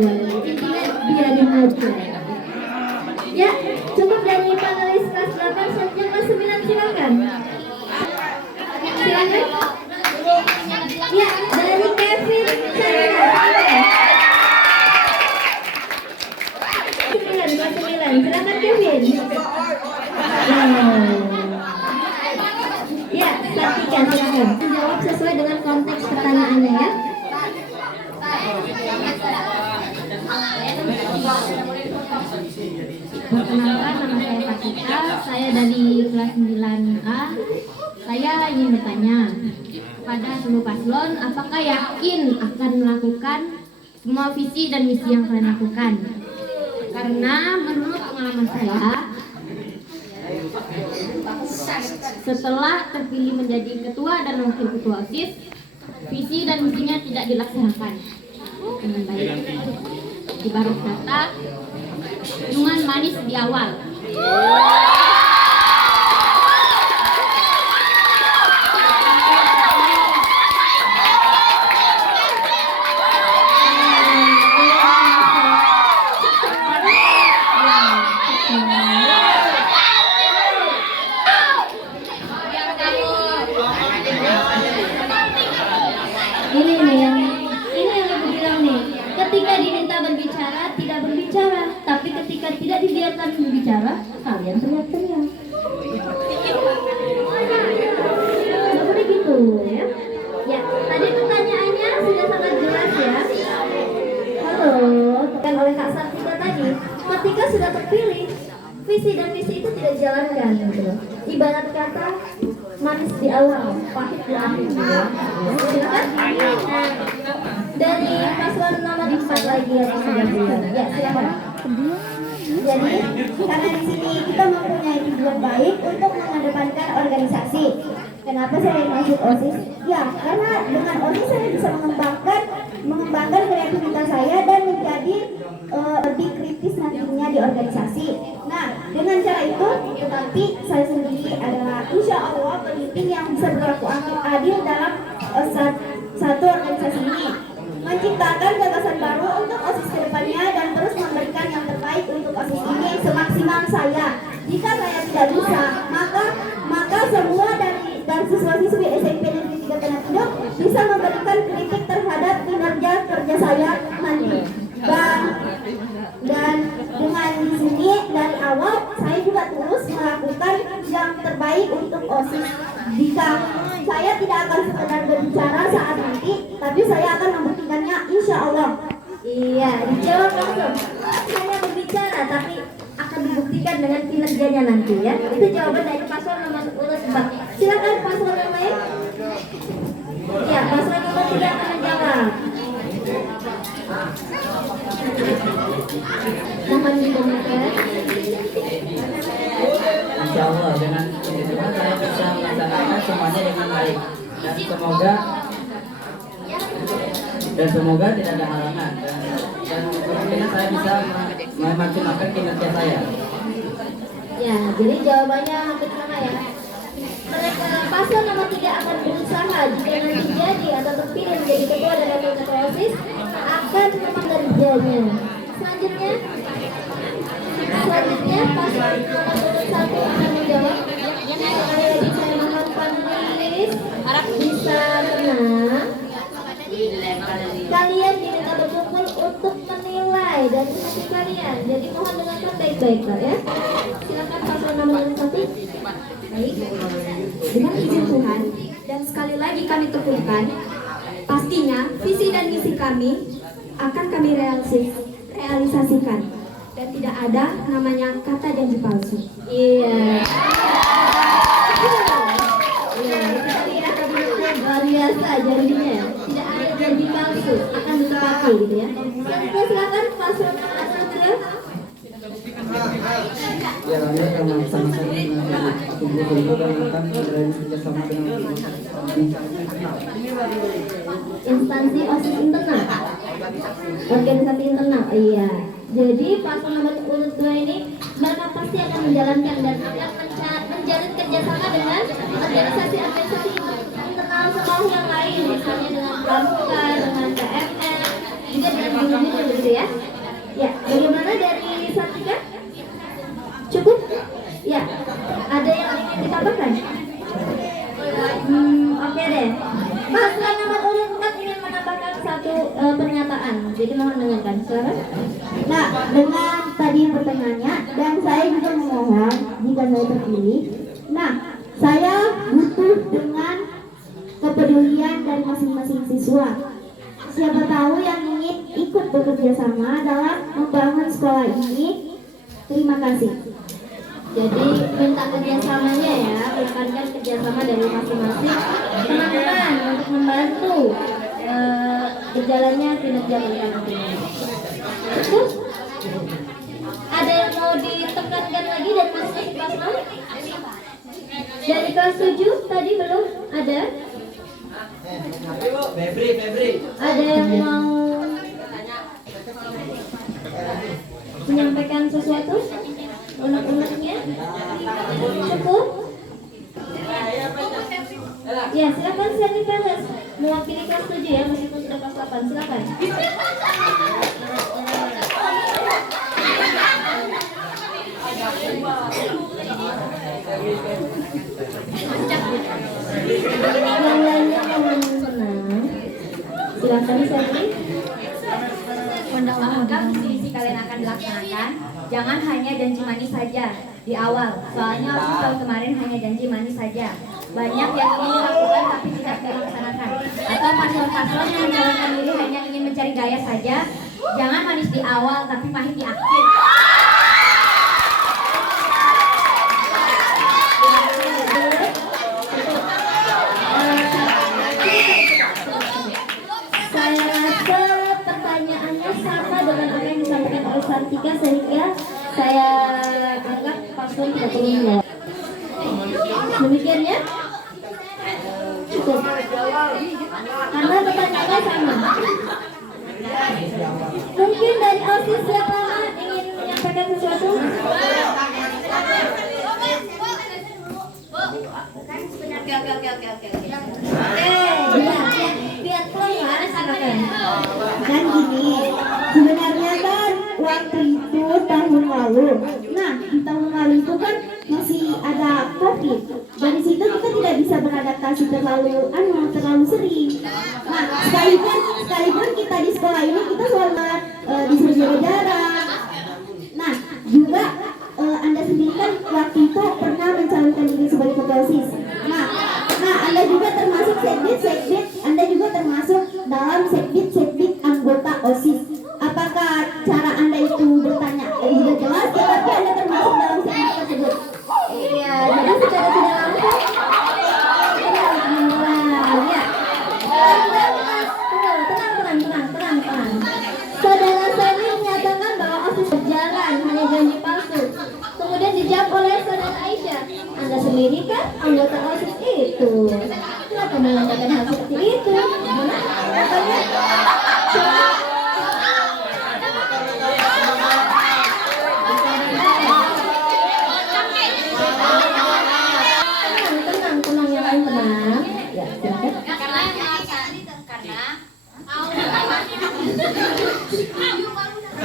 Intinya biarin aja. Ya, cukup dari panelis kelas 8, selanjutnya kelas 9 silakan. Ya, dari Kevin kelas 9, silakan Kevin. Ya, Sartika silakan. Jawab sesuai dengan konteks pertanyaannya ya. Perkenalkan, nama saya Sartika, saya dari kelas 9A. Saya ingin bertanya kepada seluruh paslon, apakah yakin akan melakukan semua visi dan misi yang kalian lakukan? Karena menurut pengalaman saya, setelah terpilih menjadi ketua dan wakil ketua OSIS, visi dan misinya tidak dilaksanakan dengan baik. Ibarat kata, minuman manis di awal. Ini yang aku bilang nih, ketika diminta berbicara tidak berbicara, tapi ketika tidak dibiarkan berbicara kalian teriak-teriak. Nggak boleh gitu ya. Ya, tadi gitu loh. Ibarat kata manis di awal, pahit di akhir gitu ya. Silakan. Dari paslon nomor 4 lagi yang ya silakan. Jadi karena di sini kita mempunyai tujuan baik untuk mengedepankan organisasi. Kenapa saya masuk OSIS? Ya, karena dengan OSIS saya bisa mengembangkan kreativitas saya dan menjadi lebih kritis nantinya di organisasi. Nah, dengan cara itu, tetapi saya sendiri adalah insya Allah pemimpin yang bisa berlaku adil dalam satu organisasi ini, menciptakan gagasan baru untuk OSIS kedepannya dan terus memberikan yang terbaik untuk OSIS ini semaksimal saya. Jika saya tidak bisa, maka semua dan siswa-siswi SMP Negeri 3 Tanah Tidung bisa memberikan kritik terhadap kinerja kerja saya nanti. Dan dengan di sini dari awal saya juga terus melakukan yang terbaik untuk OSIS. Jika saya tidak akan sekedar berbicara saat nanti, tapi saya akan membuktikannya insya Allah. Iya, dijawab langsung. Hanya berbicara tapi akan dibuktikan dengan kinerjanya nanti ya. Itu jawaban dari paslon nomor urut 4. Silakan paslon yang lain. Ya, paslon nomor 3 akan menjawab. Mohon didengarkan. Insya Allah dengan ini saya bisa melaksanakan semuanya dengan baik dan semoga tidak ada halangan dan kemungkinan saya bisa memaksimalkan kinerja saya. Ya, jadi jawabannya hampir sama ya. Mereka paslon nomor 3 akan berusaha jika nanti jadi atau terpilih menjadi ketua dan wakil ketua OSIS akan kerjanya. Selanjutnya paslon nomor urut 1 akan menjawab. Sekali lagi saya mohon panelis bisa tenang. Kalian diminta berkumpul untuk menilai dari hasil kalian. Jadi mohon dengarkan baik-baik ya. Silakan paslon nomor urut 1. Baik, dengan izin Tuhan dan sekali lagi kami teguhkan, pastinya visi dan misi kami akan kami realisasikan dan tidak ada namanya kata janji palsu. Iya. Iya, kita lihat kabinetnya luar biasa janjinya. Tidak ada janji palsu, akan ditepati gitu ya. Selanjutnya silakan paslon nomor 3. Ya, lalu yang sama-sama tunggu dan akan bekerjasama dengan instansi OSIS internal, organisasi internal. Iya. Jadi paslon nomor urut 2 ini mereka pasti akan menjalankan dan akan menjalin kerjasama dengan organisasi-organisasi internal sekolah yang lain, misalnya dengan pramuka, dengan PMR, juga dengan guru-guru gitu ya. Ya, bagaimana dari Sartika? Cukup? Ya, ada yang ingin ditambahkan? Oke deh. Paslon nomor urut 4 ingin menambahkan satu pernyataan. Jadi mohon dengarkan. Silakan. Nah, dengan tadi pertanyaannya dan saya juga memohon jika saya terpilih. Nah, saya butuh dengan kepedulian dari masing-masing siswa. Siapa tahu yang ingin ikut bekerja sama dalam membangun sekolah ini. Terima kasih. Jadi minta kerjasamanya ya, tekankan kerjasama dari masing-masing teman-teman untuk membantu berjalannya kinerja kalian. Cukup? Ada yang mau ditekankan lagi dari masing-masing paslon? Dari kelas 7 tadi belum ada? Febri. Ada yang mau menyampaikan sesuatu? Unek-uneknya? Cukup? Ya, silakan Sandy Peles mewakili kelas 7 ya, meskipun sudah kelas 8. Silakan. Yang lainnya mohon tenang. Silakan Sandy. Apakah visi kalian akan dilaksanakan? Jangan hanya janji manis saja di awal. Soalnya waktu tahun kemarin hanya janji manis saja. Banyak yang ingin dilakukan tapi tidak dilaksanakan. Atau paslon-paslon yang mencalonkan diri hanya ingin mencari gaya saja. Jangan manis di awal tapi pahit di akhir. saya anggap paslon tidak perlu menjawab. Demikian ya. Cukup. Karena pertanyaannya sama. Mungkin dari OSIS yang lama ingin menyampaikan sesuatu. Biar keluar silakan. Kan gini, sebenarnya kan waktu itu tahun lalu. Nah, di tahun lalu itu kan masih ada COVID. Dari situ kita tidak bisa beradaptasi terlalu sering. Nah, sekalipun kita di sekolah ini kita selalu disuruh jaga jarak. Nah, juga Anda sendiri kan waktu itu pernah mencalonkan diri sebagai ketua OSIS. Nah, Anda juga termasuk sekbid, Anda juga termasuk dalam sekbid anggota OSIS. Apakah cara Anda itu bertanya sudah jelas, tetapi Anda termasuk dalam sekbid tersebut? Iya, jadi secara tidak langsung. Ya. Tenang. Saudara Sally menyatakan bahwa OSIS berjalan, hanya janji palsu. Kemudian dijawab oleh saudara Aisyah, Anda sendiri kan anggota OSIS itu. Kenapa mengatakan hal seperti itu? Makanya tenang yang lain tenang. Ya, silakan.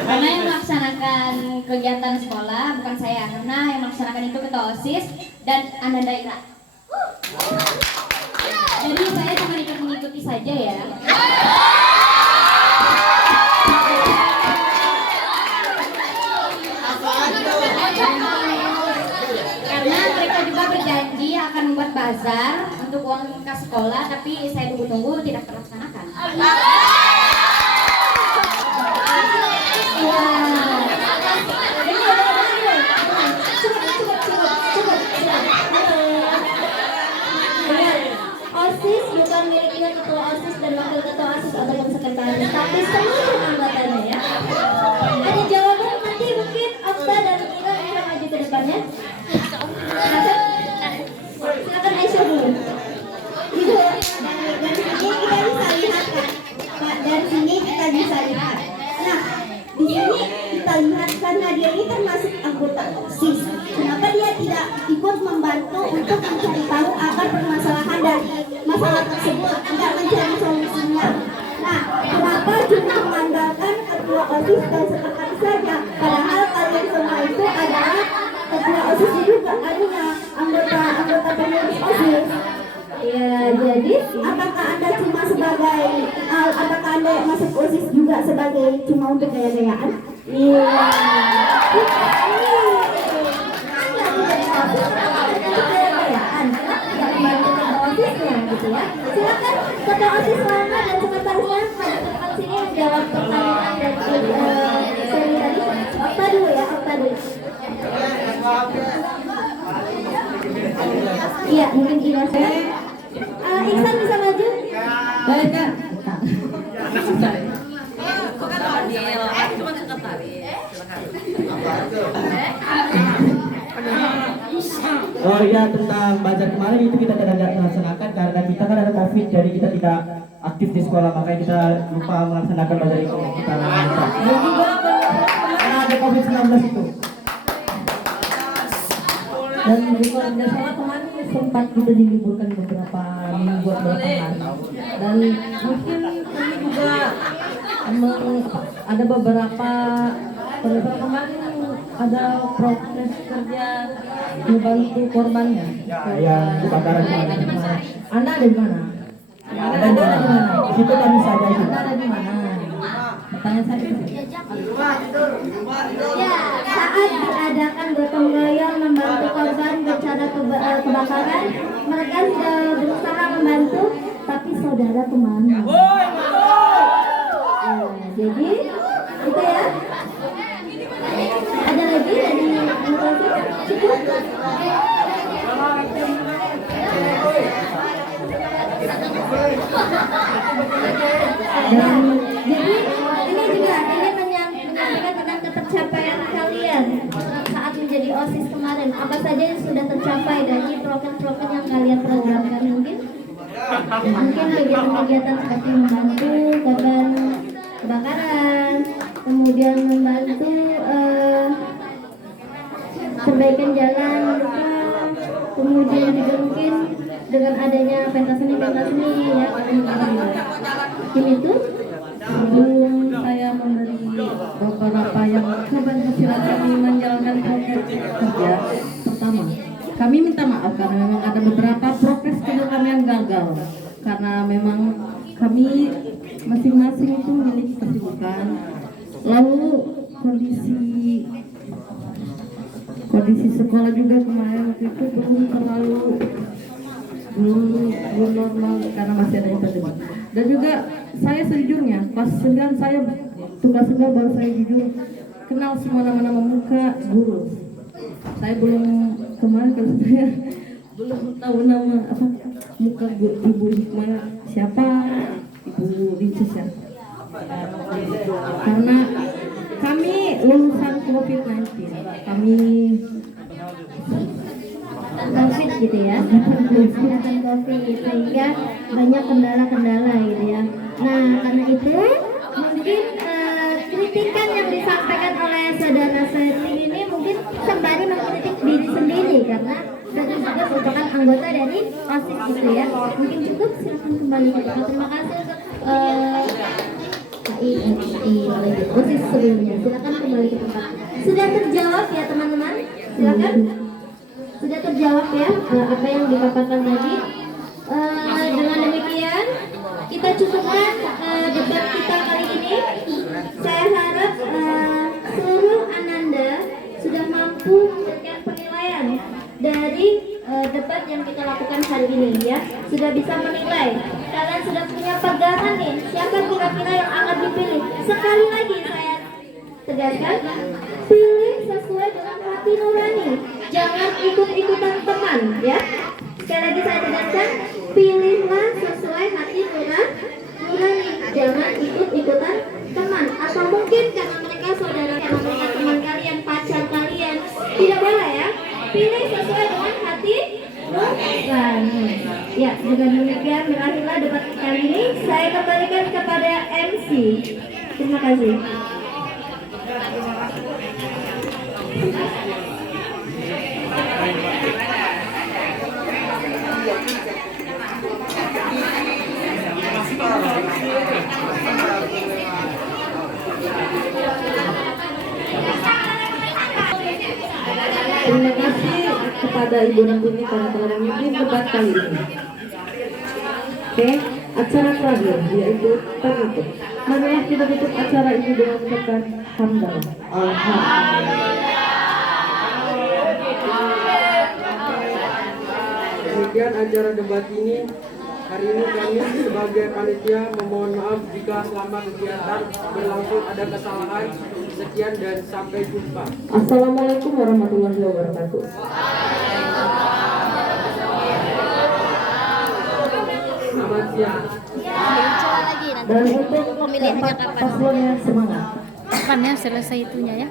Karena yang melaksanakan kegiatan sekolah bukan saya, karena yang melaksanakan itu ketua OSIS dan Anda daerah. Jadi saya cuma ikut mengikuti saja ya. Karena mereka juga berjanji akan membuat bazar untuk uang kas sekolah, tapi saya tunggu-tunggu tidak terlaksanakan. OSIS bukan miliknya ketua OSIS dan wakil ketua OSIS ataupun sekretaris, tapi seluruh anggotanya ya. Ada jawaban nanti mungkin Okta dan Mira bisa maju ke depannya. Silakan Aisyah dulu. Gitu. Dari sini kita bisa lihat. Nah, di sini kita lihat karena dia ini termasuk anggota OSIS. Kenapa dia tidak ikut membantu untuk mencari tahu akar permasalahan dari masalah tersebut, tidak mencari solusinya. Nah, kenapa cuma mengandalkan ketua OSIS dan sekretaris saja? Padahal kalian semua itu adalah ketua OSIS juga, artinya anggota pengurus OSIS. Ya, jadi Apakah Anda cuma sebagai apakah Anda masuk OSIS juga sebagai cuma untuk gaya-gayaan? iya. Gitu ya. Silakan ketua OSIS lama dan sekretarisnya maju ke depan sini menjawab pertanyaan dari Sally tadi. Okta dulu ya, Okta dulu. Iya, mungkin Ira saya. Iksan bisa maju? Baik Kak. Oh iya, tentang bazar kemarin itu kita tidak melaksanakan karena kita kan ada COVID, jadi kita tidak aktif di sekolah, makanya kita lupa melaksanakan bazar itu kita lakukan. Karena ada COVID-19 itu. Dan kalau tidak salah kemarin sempat kita diliburkan beberapa minggu atau beberapa hari. Dan mungkin kami juga ada beberapa kemarin ada proses kerja membantu korbannya. Ya, kebakaran kemarin. Anda ada di mana? Ada di mana? Di situ kami saja itu. Anda ada di mana? Pertanyaan saya itu. Ya, saat diadakan gotong royong membantu korban bencana kebakaran, mereka sudah berusaha membantu, tapi saudara kemana? Jadi itu ya. Ada lagi dari anggota cukup? Jadi ini menyampaikan tentang ketercapaian kalian. Mungkin kegiatan-kegiatan seperti membantu korban kebakaran, kemudian membantu perbaikan jalan, kemudian juga mungkin dengan adanya pentas seni ya. Mungkin itu. Sebelum saya memberi beberapa yang korban kecelakaan kami menjalankan program kerja, pertama kami minta maaf karena memang ada beberapa progres kerja kami yang gagal karena memang kami masing-masing itu memiliki kesibukan, lalu kondisi sekolah juga kemarin waktu itu belum normal karena masih ada pandemi. Dan juga saya sejujurnya pas 9 saya tugas 9 baru saya jujur kenal semua nama-nama muka guru. Saya belum kemarin kalau saya belum tahu nama muka ibu Hikmah siapa, ibu Ricis ya. Karena kami lulusan COVID-19, kami COVID gitu ya, menggunakan COVID sehingga banyak kendala-kendala gitu ya. Nah karena itu mungkin kritikan yang disampaikan oleh saudara Seti ini mungkin sembari mengkritik diri sendiri karena Seti juga merupakan anggota dari OSIS gitu ya. Mungkin cukup, silakan kembali ke tempat. Terima kasih untuk OSIS sebelumnya. Silakan kembali ke tempat. Sudah terjawab ya teman-teman? Silakan. Sudah terjawab ya apa yang dipaparkan tadi. Dengan demikian kita cukupkan debat kita kali ini. Saya harap seluruh Ananda sudah mampu memberikan penilaian dari debat yang kita lakukan hari ini ya. Sudah bisa menilai. Kalian sudah punya pegangan nih. Siapa kira-kira yang akan dipilih? Sekali lagi saya tegaskan, pilih sesuai dengan hati nurani. Jangan ikut-ikutan teman ya. Sekali lagi saya tegaskan, pilihlah sesuai hati nurani. Jangan ikut-ikutan teman. Atau mungkin karena mereka saudara, karena mereka teman kalian, pacar kalian. Tidak boleh ya. Pilih sesuai dengan hati nurani. Ya, dengan demikian berakhirlah debat kali ini. Saya kembalikan kepada MC. Terima kasih. Terima kasih kepada Ibu Nandini karena telah memimpin debat kali ini. Oke, acara terakhir yaitu penutup. Marilah kita tutup acara ini dengan mengucapkan hamdalah. Demikian acara debat ini. Hari ini kami sebagai panitia memohon maaf jika selama kegiatan berlangsung ada kesalahan. Sekian dan sampai jumpa. Assalamualaikum warahmatullahi wabarakatuh. Selamat siang. Dan untuk pemilihan paslon yang semangat. Kapan ya selesai itunya ya?